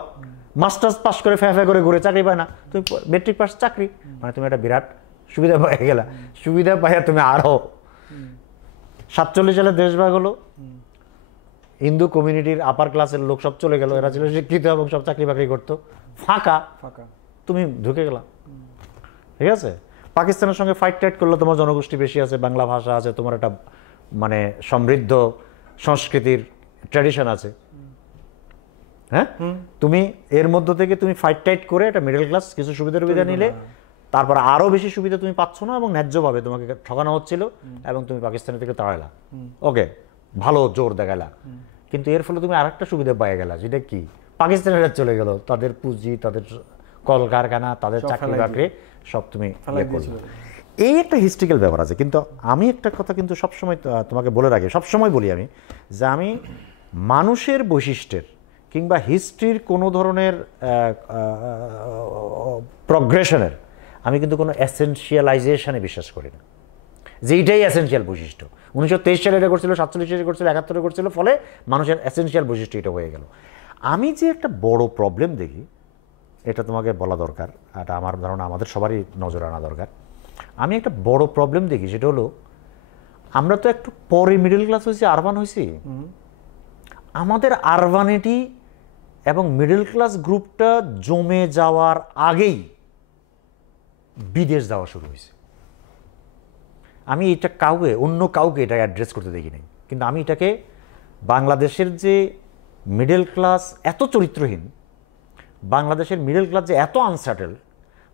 মাস্টার্স পাস করে ফ্যা করে ঘুরে চাকরি পায় না, তুমি মেট্রিক পাস, চাকরি। মানে তুমি একটা বিরাট সুবিধা পাই গেলা। সুবিধা পাইয়া তুমি আরো 47 সালে দেশভাগ হলো, হিন্দু কমিউনিটির আপার ক্লাসের লোক সব চলে গেল, এরা ছিল শিক্ষিত এবং সব চাকরি বাকরি করতো, ফাঁকা, তুমি ঢুকে গেলা। ঠিক আছে, পাকিস্তানের সঙ্গে ফাইট টাইট করলে তোমার জনগোষ্ঠী বেশি আছে, বাংলা ভাষা আছে, তোমার একটা মানে সমৃদ্ধ সংস্কৃতির ট্র্যাডিশন আছে, হ্যাঁ? তুমি এর মধ্য থেকে তুমি ফাইট টাইট করে একটা মিডল ক্লাস কিছু সুবিধা নিলে, তারপর আরো বেশি সুবিধা তুমি পাচ্ছ না, এবং ন্যায্যভাবে তোমাকে ঠকানো হচ্ছিল, এবং তুমি পাকিস্তানের থেকে তাড়াইলা, ওকে, ভালো জোর দেখালা। কিন্তু এর ফলে তুমি আরেকটা সুবিধা পেয়ে গেলা, যেটা কি, পাকিস্তানিরা চলে গেল, তাদের পুঁজি, তাদের কলকারখানা, তাদের চাকরি বাকরি সব তুমি এই একটা হিস্ট্রিক্যাল ব্যাপার আছে। কিন্তু আমি একটা কথা কিন্তু সবসময় তোমাকে বলে রাখি, সবসময় বলি আমি, যে আমি মানুষের বৈশিষ্ট্যের কিংবা হিস্ট্রির কোনো ধরনের প্রগ্রেশনের আমি কিন্তু কোনো এসেনশিয়ালাইজেশনে বিশ্বাস করি না, যে এইটাই এসেনশিয়াল বৈশিষ্ট্য। 1923 সালে এটা করছিল, 47 সালে করছিল, 71 করছিল, ফলে মানুষের এসেনশিয়াল বৈশিষ্ট্য এটা হয়ে গেল। আমি যে একটা বড় প্রবলেম দেখি, এটা তোমাকে বলা দরকার, এটা আমার ধারণা আমাদের সবারই নজর আনা দরকার। আমি একটা বড় প্রবলেম দেখি, সেটা হলো আমরা তো একটু পরে মিডল ক্লাস হয়েছি, আরবান হয়েছি। আমাদের আরবানিটি এবং মিডল ক্লাস গ্রুপটা জমে যাওয়ার আগেই বিদেশ যাওয়া শুরু হয়েছে। আমি এটা অন্য কাউকে এটা অ্যাড্রেস করতে দেখি নাই, কিন্তু আমি এটাকে বাংলাদেশের যে মিডল ক্লাস এত চরিত্রহীন, বাংলাদেশের মিডল ক্লাস যে এত আনসেটেল,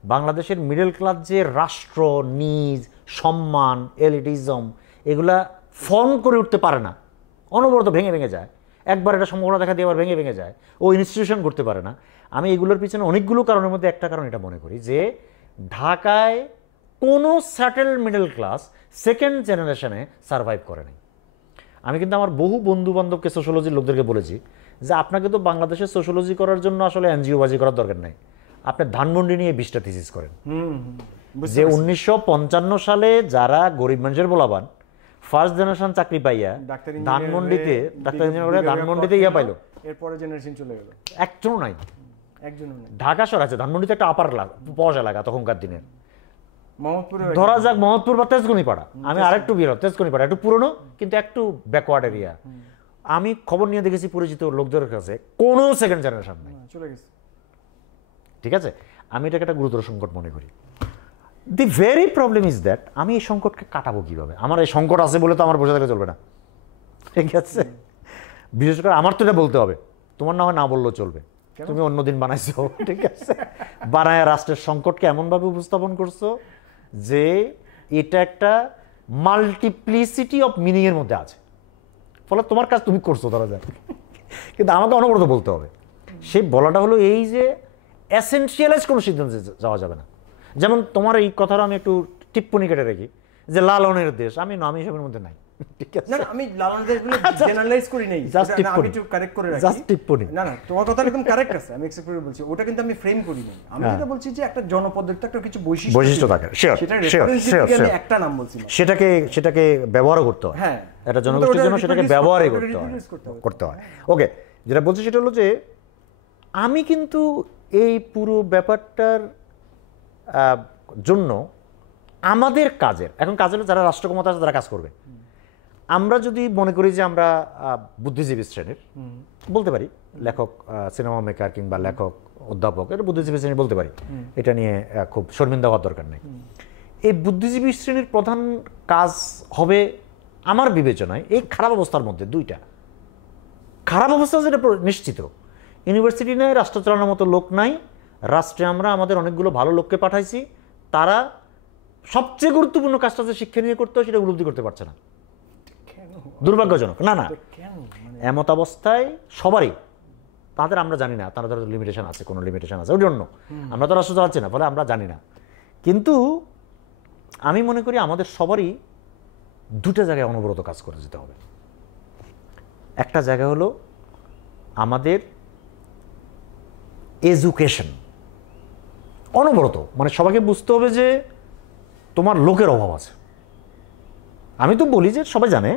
বাংলাদেশের মিডল ক্লাস যে রাষ্ট্র, নিজ, সম্মান, এলিটিজম এগুলা ফর্ম করে উঠতে পারে না, অনবরত ভেঙে ভেঙে যায়। একবার একটা সম্ভাবনা দেখা দিয়ে আবার ভেঙে ভেঙে যায়, ও ইনস্টিটিউশন করতে পারে না। আমি এগুলোর পিছনে অনেকগুলো কারণের মধ্যে একটা কারণ এটা মনে করি যে ঢাকায় কোনো স্যাটেল মিডল ক্লাস সেকেন্ড জেনারেশনে সার্ভাইভ করে নাই। আমি কিন্তু আমার বহু বন্ধু বান্ধবকে সোশ্যোলজির লোকদেরকে বলেছি যে আপনাকে তো বাংলাদেশের সোশ্যোলজি করার জন্য আসলে এনজিও বাজি করার দরকার নাই, আপনি ধানমন্ডি নিয়ে 20টা থিসিস করেন। যে 1955 সালে যারা গরিব মানুষের বলাবান ফার্স্ট জেনারেশন চাকরি পাইয়া ধানমন্ডিতে ডাক্তার ইঞ্জিনিয়ার ধানমন্ডিতে ইয়া পাইলো, এরপরে জেনারেশন চলে গেল, একজনও নাই। একজনও নাই। ঢাকা শহর আছে, ধানমন্ডিতে একটা আপার পশ এলাকা তখনকার দিনের। মোহাম্মদপুরে ধরা যাক মোহাম্মদপুর বা তেজগুনিপাড়া, আমি আরেকটু বিরল, তেজগুনিপাড়া একটু পুরনো কিন্তু একটু ব্যাকওয়ার্ড এরিয়া। আমি খবর নিয়ে দেখেছি পরিচিত লোকদের কাছে কোনো সেকেন্ড জেনারেশন নাই, চলে গেছে। ঠিক আছে, আমি এটাকে একটা গুরুতর সংকট মনে করি। The very problem is that আমি এই সংকটকে কাটাবো কিভাবে? আমার এই সংকট আছে বলে তো আমার বসে থাকলে চলবে না, ঠিক আছে? বিশেষ করে আমার তো এটা বলতে হবে, তোমার না হয় না বললেও চলবে, তুমি অন্যদিন বানাইছো, ঠিক আছে? বানায় রাষ্ট্রের সংকটকে এমনভাবে উপস্থাপন করছো যে এটা একটা মাল্টিপ্লিসিটি অফ মিনিং এর মধ্যে আছে, ফলে তোমার কাজ তুমি করছো ধরা যায়, কিন্তু আমাকে অনবরত বলতে হবে। সেই বলাটা হলো এই যে এসেনশিয়ালাইজ কোনো সিদ্ধান্তে যাওয়া যাবে না। যেমন তোমার এই কথাটা আমি একটু টিপ্পনি কেটে রাখি যে লালনের দেশ, আমি হিসাবের মধ্যে নাই, ঠিক আছে? না আমি লালনের দেশগুলো জেনারেলাইজ করি নাই, জাস্ট আমি একটু কারেক্ট করে রাখি, জাস্ট টিপ্পনি। না না তোমার কথা একদম কারেক্ট আছে, আমি এক্সেপ্ট করে বলছি, ওটা কিন্তু আমি ফ্রেম করি নাই। আমি যেটা বলছি যে একটা জনপদের তো একটা কিছু বৈশিষ্ট্য থাকে, শিওর সেটা শিওর শিওর আমি একটা নাম বলছি না, সেটাকে ব্যবহারও করতে হয়। হ্যাঁ, একটা জনগোষ্ঠীর জন্য সেটাকে ব্যবহারই করতে হয়। ওকে, যেটা বলছি সেটা হলো যে আমি কিন্তু এই পুরো ব্যাপারটার জন্য আমাদের কাজের, এখন কাজ হলো যারা রাষ্ট্র ক্ষমতা আছে তারা কাজ করবে। আমরা যদি মনে করি যে আমরা বুদ্ধিজীবী শ্রেণীর, বলতে পারি লেখক, সিনেমা মেকার কিংবা লেখক, অধ্যাপক, এটা বুদ্ধিজীবী শ্রেণী বলতে পারি, এটা নিয়ে খুব শর্মিন্দা হওয়ার দরকার নেই। এই বুদ্ধিজীবী শ্রেণীর প্রধান কাজ হবে আমার বিবেচনায় এই খারাপ অবস্থার মধ্যে দুইটা। খারাপ অবস্থা যেটা নিশ্চিত, ইউনিভার্সিটি নেই, রাষ্ট্র চালানোর মতো লোক নাই, রাষ্ট্রে আমরা আমাদের অনেকগুলো ভালো লোককে পাঠাইছি, তারা সবচেয়ে গুরুত্বপূর্ণ কাজটা যে শিক্ষা নিয়ে করতে হয় সেটা উপলব্ধি করতে পারছে না, দুর্ভাগ্যজনক। না না, এমত অবস্থায় সবারই তাদের আমরা জানি না, তাদের লিমিটেশন আছে, কোনো লিমিটেশন আছে, ওই জন্য আমরা তো রাষ্ট্র চালাচ্ছি না, ফলে আমরা জানি না। কিন্তু আমি মনে করি আমাদের সবারই দুটো জায়গায় অনবরত কাজ করে যেতে হবে। একটা জায়গা হলো আমাদের এডুকেশন, অনবরত, মানে সবাইকে বুঝতে হবে যে তোমার লোকের অভাব আছে। আমি তো বলি যে সবাই জানে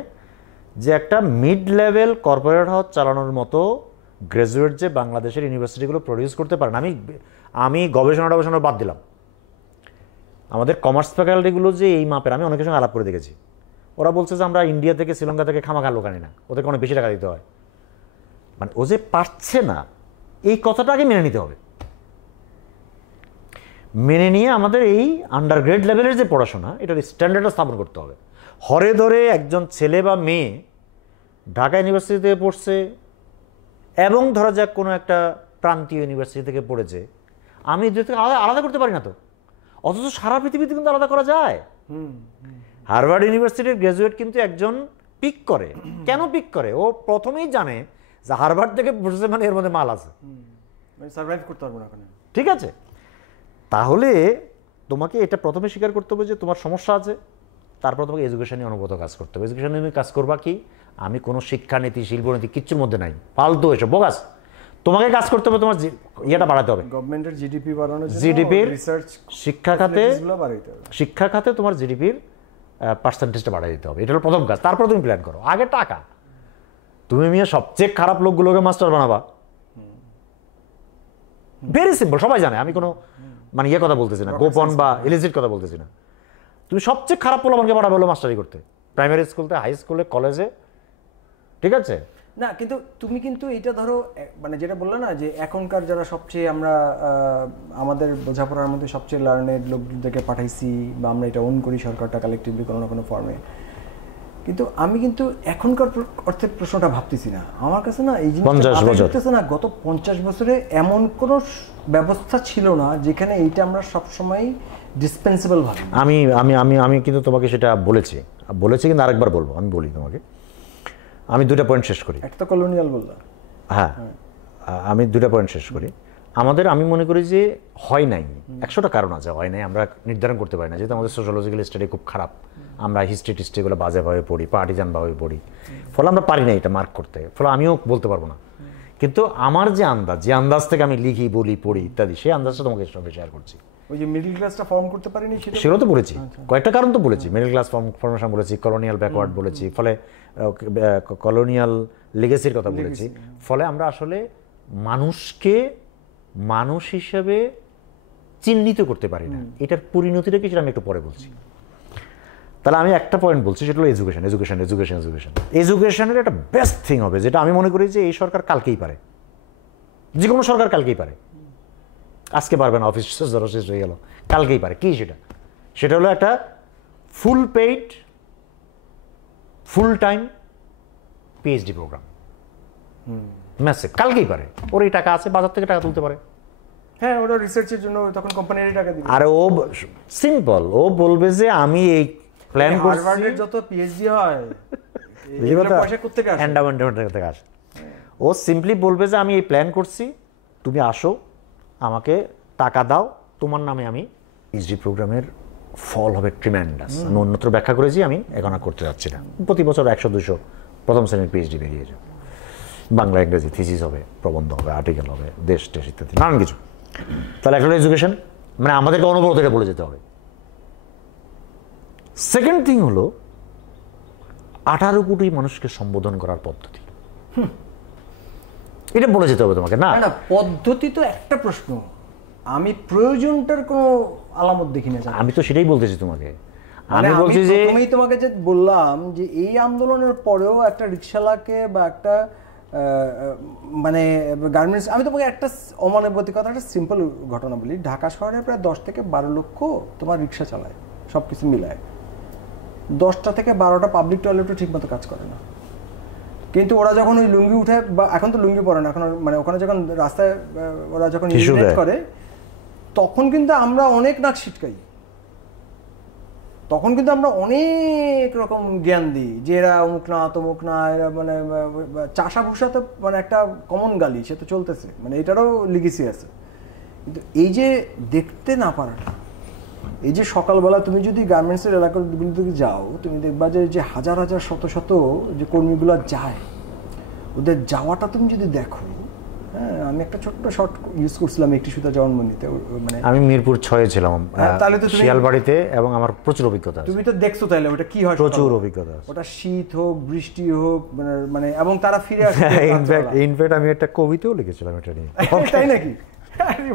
যে একটা মিড লেভেল কর্পোরেট হাউস চালানোর মতো গ্র্যাজুয়েট যে বাংলাদেশের ইউনিভার্সিটিগুলো প্রডিউস করতে পারে না। আমি গবেষণা বাদ দিলাম, আমাদের কমার্স ফ্যাকাল্টিগুলো যে এই মাপের, আমি অনেকের সঙ্গে আলাপ করে দেখেছি, ওরা বলছে যে আমরা ইন্ডিয়া থেকে শ্রীলঙ্কা থেকে খামাখা লোক আনি না, ওদেরকে অনেক বেশি টাকা দিতে হয়। মানে ও যে পারছে না এই কথাটাকে মেনে নিতে হবে, মেনে নিয়ে আমাদের এই আন্ডারগ্রেড লেভেলের যে পড়াশোনা এটার স্ট্যান্ডার্ডটা স্থাপন করতে হবে। হরে ধরে একজন ছেলে বা মেয়ে ঢাকা ইউনিভার্সিটি থেকে পড়ছে এবং ধরা যাক কোনো একটা প্রান্তীয় ইউনিভার্সিটি থেকে পড়েছে, আমি দুই থেকে আলাদা করতে পারি না তো, অথচ সারা পৃথিবীতে কিন্তু আলাদা করা যায়। হার্ভার্ড ইউনিভার্সিটির গ্র্যাজুয়েট কিন্তু একজন পিক করে, কেন পিক করে? ও প্রথমেই জানে যে হার্ভার্ড থেকে পড়ছে মানে এর মধ্যে মাল আছে, সার্ভাইভ করতে পারবো না, ঠিক আছে? তাহলে তোমাকে এটা প্রথমে স্বীকার করতে হবে যে তোমার সমস্যা আছে, তারপর তোমাকে এডুকেশনে অনুভূত কাজ করতে হবে। এডুকেশনে তুমি কাজ করবা কি? আমি কোনো শিক্ষানীতি, শিল্পনীতি কিচ্ছুর মধ্যে নাই, ফালতু এসব বোগাস। তোমাকে কাজ করতে হবে, তোমার ইয়েটা বাড়াতে হবে, গভর্নমেন্টের জিডিপি বাড়ানো, জিডিপির রিসার্চ, শিক্ষা খাতে তোমার জিডিপির পার্সেন্টেজটা বাড়াই দিতে হবে। এটা হলো প্রথম কাজ। তারপর তুমি প্ল্যান করো, আগে টাকা। তুমি মিয়া সবচেয়ে খারাপ লোকগুলোকে মাস্টার বানাবা, ভেরি সিম্পল, সবাই জানে। আমি কোনো মানে ইয়ে কথা বলতেছি না, গোপন বা ইলিজিট কথা বলতেছি না। তুমি সবচেয়ে খারাপ পোলাপানকে পাঠাবে হলো মাস্টারি করতে, প্রাইমারি স্কুলতে, হাই স্কুলে, কলেজে, ঠিক আছে? না কিন্তু তুমি কিন্তু এটা ধরো মানে যেটা বললে না যে এখনকার যারা সবচেয়ে আমরা আমাদের বোঝাপড়ার মধ্যে সবচেয়ে লার্নেড লোকদেরকে পাঠাইছি বা আমরা এটা ওন করি সরকারটা কালেকটিভলি কোনো না কোনো ফর্মে, কিন্তু আমি কিন্তু এখনকার অর্থের প্রশ্নটা ভাবতেছি না। আমার কাছে না এই জিনিসটা না, গত 50 বছরে এমন কোনো ব্যবস্থা ছিল না যেখানে এইটা আমরা সবসময় ডিসপেন্সেবল ভাবে। আমি আমি আমি আমি কিন্তু তোমাকে সেটা বলেছি কিন্তু আরেকবার বলবো, আমি বলি তোমাকে, আমি 2টা পয়েন্ট শেষ করি। একটা কলোনিয়াল বললাম, হ্যাঁ, আমি 2টা পয়েন্ট শেষ করি। আমাদের, আমি মনে করি যে হয় নাই, 100টা কারণ আছে হয় নাই, আমরা নির্ধারণ করতে পারি না, যেহেতু আমাদের সোশ্যালজিক্যাল স্টাডি খুব খারাপ, আমরা হিস্ট্রি টিস্ট্রিগুলো বাজেভাবে পড়ি, পার্টিজানভাবে পড়ি, ফলে আমরা পারি না এটা মার্ক করতে, ফলে আমিও বলতে পারবো না। কিন্তু আমার যে আন্দাজ থেকে আমি লিখি, বলি, পড়ি ইত্যাদি, সেই আন্দাজটা তোমাকে সঙ্গে শেয়ার করছি। ওই যে মিডল ক্লাসটা ফর্ম করতে পারিনি সেটাও তো বলেছি, কয়েকটা কারণ তো বলেছি, মিডল ক্লাস ফর্মেশন বলেছি, কলোনিয়াল ব্যাকওয়ার্ড বলেছি, ফলে কলোনিয়াল লেগেসির কথা বলেছি, ফলে আমরা আসলে মানুষকে মানুষ হিসেবে চিহ্নিত করতে পারি না। এটার পরিণতিটা কি সেটা আমি একটু পরে বলছি। তাহলে আমি একটা পয়েন্ট বলছি, সেটা হলো এডুকেশনের একটা বেস্ট থিং হবে, যেটা আমি মনে করি যে এই সরকার কালকেই পারে, যে কোনো সরকার কালকেই পারে, আজকে পারবে না, অফিস শেষ হয়ে গেল, কালকেই পারে। কি সেটা হলো একটা full paid full time PhD program, massive, কালকেই পারে। ওর এই টাকা আছে, বাজার থেকে টাকা তুলতে পারে। হ্যাঁ, ওটা রিসার্চের জন্য তখন কোম্পানিরই টাকা দিবে। আর ও সিম্পল, ও বলবে যে আমি এই প্ল্যান করছি, হার্ভার্ডের যত পিএইচডি হয় পয়সা কোথা থেকে আসে? এন্ডাওমেন্ট থেকে আসে। ও সিম্পলি বলবে যে আমি এই প্ল্যান করছি, তুমি আসো, আমাকে টাকা দাও, তোমার নামে আমি পিএইচডি প্রোগ্রামের ফল হবে ট্রিমেন্ডাস। আমি অন্যত্র ব্যাখ্যা করেছি, আমি এখন আর করতে যাচ্ছি না। প্রতি বছর 100-200 প্রথম শ্রেণীর পিএইচডি বেরিয়ে যাবে, বাংলা ইংরেজি থিসিস হবে, প্রবন্ধ হবে, আর্টিকেল হবে, দেশ টেশ ইত্যাদি নানান কিছু। তাহলে একটা এডুকেশন, মানে আমাদেরকে অনবরত এটা বলে যেতে হবে। সেকেন্ড থিং হলো 18 কোটি মানুষকে সম্বোধন করার পদ্ধতি, এটা বলে যেতে হবে তোমাকে। না না, পদ্ধতি তো একটা প্রশ্ন, আমি প্রয়োজনটার কোনো আলামত দেখি না। আমি তো সেটাই বলতেছি তোমাকে, আমি বলছি যে আমি তোমাকে যে বললাম যে এই আন্দোলনের পরেও একটা রিকশাওয়ালাকে বা একটা মানে গার্মেন্টস, আমি তোমাকে একটা অমানবিক কথা, একটা সিম্পল ঘটনা বলি। ঢাকা শহরে প্রায় 10 থেকে 12 লক্ষ তোমার রিক্সা চালায়, সব কিছু মিলায়। 10টা থেকে 12টা পাবলিক টয়লেটও ঠিকমতো কাজ করে না। কিন্তু ওরা যখন ওই লুঙ্গি উঠে, বা এখন তো লুঙ্গি পরে না, এখন মানে ওখানে যখন রাস্তায় ওরা যখন ইউরিনেট করে, তখন কিন্তু আমরা অনেক নাক ছিটকাই, তখন কিন্তু আমরা অনেক রকম জ্ঞান দিই যে এরা অমুক না তমুক না, এরা মানে চাষা ভুষা তো মানে একটা কমন গালি, সে তো চলতেছে, মানে এটারও লিগেসি আছে। কিন্তু এই যে দেখতে না পারাটা, এই যে সকালবেলা তুমি যদি গার্মেন্টসের এলাকাগুলোতে যাও, তুমি দেখবা যে হাজার হাজার শত শত যে কর্মীগুলো যায়, ওদের যাওয়াটা তুমি যদি দেখো, হ্যাঁ, আমি একটা ছোট্ট শর্ট ইউজ করছিলাম একটি সুতা জন্মনিতে, মানে আমি মিরপুর 6 ছিলাম, তাহলে তো শিয়ালবাড়িতে, এবং আমার প্রচুর অভিজ্ঞতা আছে। তুমি তো দেখছো তাহলে ওটা কি হয়, প্রচুর অভিজ্ঞতা আছে। ওটা শীত হোক বৃষ্টি হোক, মানে এবং তারা ফিরে আসে। ইনফ্যাক্ট আমি একটা কবিতাও লিখেছিলাম এটা নিয়ে। তাই নাকি?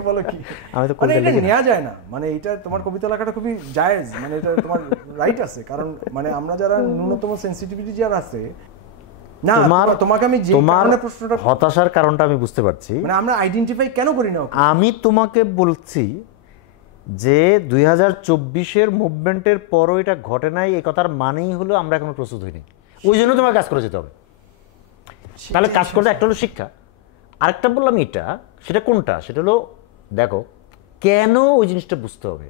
বলো কি, আমি তো মানে এটা নেওয়া যায় না, মানে এটা তোমার কবিতা লেখাটা খুবই জায়েজ, মানে এটা তোমার রাইট আছে, কারণ মানে আমরা যারা ন্যূনতম সেনসিটিভিটি যারা আছে না, তোমাকে আমি যে কারণে প্রশ্নটা, হতাশার কারণটা আমি বুঝতে পারছি, মানে আমরা আইডেন্টিফাই কেন করি না। আমি তোমাকে বলছি যে 2024-এর মুভমেন্টের পরও এটা ঘটে নাই, এই কথার মানেই হলো আমরা এখনো প্রস্তুত হইনি। ওই জন্য তোমার কাজ করে যেতে হবে। তাহলে কাজ করতে একটা হলো শিক্ষা, আরেকটা বললাম এটা, সেটা কোনটা? সেটা হলো দেখো কেন ওই জিনিসটা বুঝতে হবে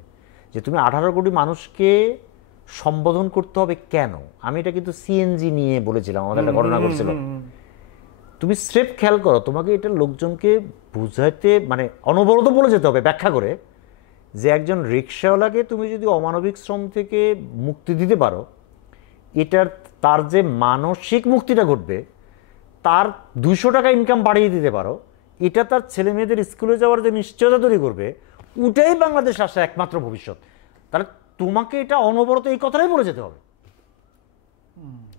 যে তুমি 18 কোটি মানুষকে সম্বোধন করতে হবে কেন। আমি এটা কিন্তু সিএনজি নিয়ে বলেছিলাম, আমাদের একটা ঘটনা ঘটছিল। তুমি স্রেফ খেয়াল করো, তোমাকে এটা লোকজনকে বুঝাইতে মানে অনবরত বলে যেতে হবে ব্যাখ্যা করে যে একজন রিক্সাওয়ালাকে তুমি যদি অমানবিক শ্রম থেকে মুক্তি দিতে পারো, এটার তার যে মানসিক মুক্তিটা ঘটবে, তার 200 টাকা ইনকাম বাড়িয়ে দিতে পারো, এটা তার ছেলে মেয়েদের স্কুলে যাওয়ার যে নিশ্চয়তা তৈরি করবে, ওটাই বাংলাদেশ আসা একমাত্র ভবিষ্যৎ। তাহলে তোমাকে এটা অনবরত এই কথাটাই বলে যেতে হবে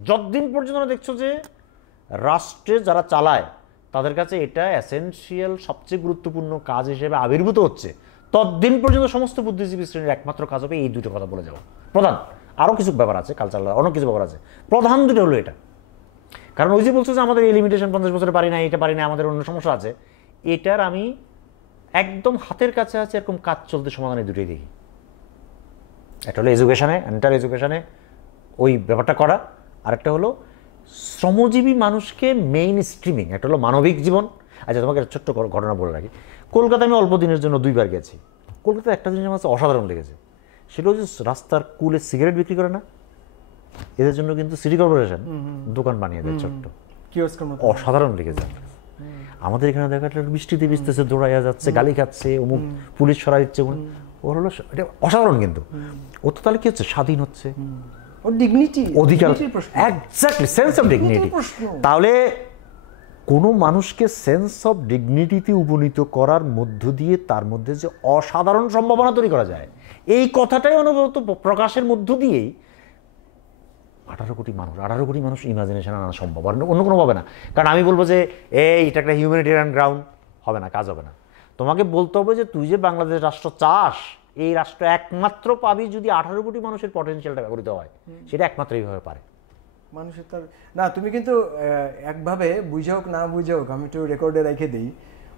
যতদিন পর্যন্ত দেখছো যে রাষ্ট্রে যারা চালায় তাদের কাছে এটা এসেনশিয়াল সবচেয়ে গুরুত্বপূর্ণ কাজ হিসেবে আবির্ভূত হচ্ছে, ততদিন পর্যন্ত সমস্ত বুদ্ধিজীবী শ্রেণীর একমাত্র কাজ হবে এই দুটো কথা বলে যাওয়া। প্রধান আরও কিছু ব্যাপার আছে, কালচারাল অনেক কিছু ব্যাপার আছে, প্রধান দুটো হলো এটা। কারণ ওই যে বলছো যে আমাদের এই লিমিটেশন 50 বছরে পারি না, এটা পারি না, আমাদের অন্য সমস্যা আছে, এটার আমি একদম হাতের কাছে আছে এরকম কাজ চলতে সমাধানে দুটোই দেখি। একটা হলো এডুকেশনে, এন্টার এডুকেশনে ওই ব্যাপারটা করা, আরেকটা হলো শ্রমজীবী মানুষকে মেইন স্ট্রিমিং, একটা হলো মানবিক জীবন। আচ্ছা তোমাকে একটা ছোট্ট ঘটনা বলে রাখি, কলকাতা আমি অল্প দিনের জন্য 2বার গেছি। কলকাতায় একটা জিনিস আমার অসাধারণ লেগেছে, সেটা হচ্ছে রাস্তার কুলে সিগারেট বিক্রি করে না, এদের জন্য কিন্তু সিটি কর্পোরেশন দোকান বানিয়ে দেয় ছোট্ট, কিওস্কের মতো। অসাধারণ লেগে যায়। আমাদের এখানে দেখা যায় বৃষ্টিতে ভিজতেছে, দৌড়াইয়া যাচ্ছে, গালি খাচ্ছে, অমুক পুলিশ সরাই দিচ্ছে, ওর হলো এটা অসাধারণ। কিন্তু ও তো তাহলে কি হচ্ছে, স্বাধীন হচ্ছে, ওর ডিগনিটি, অধিকার, এক্স্যাক্টলি সেন্স অফ ডিগনিটি। তাহলে কোনো মানুষকে সেন্স অফ ডিগনিটিতে উপনীত করার মধ্য দিয়ে তার মধ্যে যে অসাধারণ সম্ভাবনা তৈরি করা যায়, এই কথাটাই অনুভূত প্রকাশের মধ্য দিয়েই 18 কোটি মানুষ ইমাজিনেশন আনা সম্ভব, আর অন্য কোনো হবে না। কারণ আমি বলবো যে এটা একটা হিউম্যানিটেরিয়ান গ্রাউন্ড, হবে না, কাজ হবে না। তোমাকে বলতে হবে যে তুই যে বাংলাদেশ রাষ্ট্র চাস, এই রাষ্ট্র একমাত্র পাবি যদি 18 কোটি মানুষের পটেনশিয়ালটা ব্যবহৃত হয়, সেটা একমাত্র এইভাবে পারে মানুষের। তার না, তুমি কিন্তু একভাবে বুঝে হোক না বুঝে হোক, আমি একটু রেকর্ডে রেখে দিই,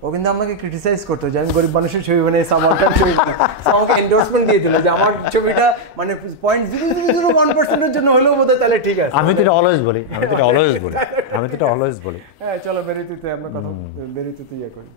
ও কিন্তু আমাকে ক্রিটিসাইজ করতো যে আমি গরিব মানুষের ছবি মানে সামারটার ছবি, আমাকে এন্ডোর্সমেন্ট দিয়ে দিল যে আমার ছবিটা মানে 0.001% জন্য হলেও বোধহয় তাহলে ঠিক আছে। আমি তো এটা অলওয়েজ বলি, আমি তো এটা অলওয়েজ বলি। হ্যাঁ, চলো বেরোতে আমরা কথা বেরোতে ইয়ে করি।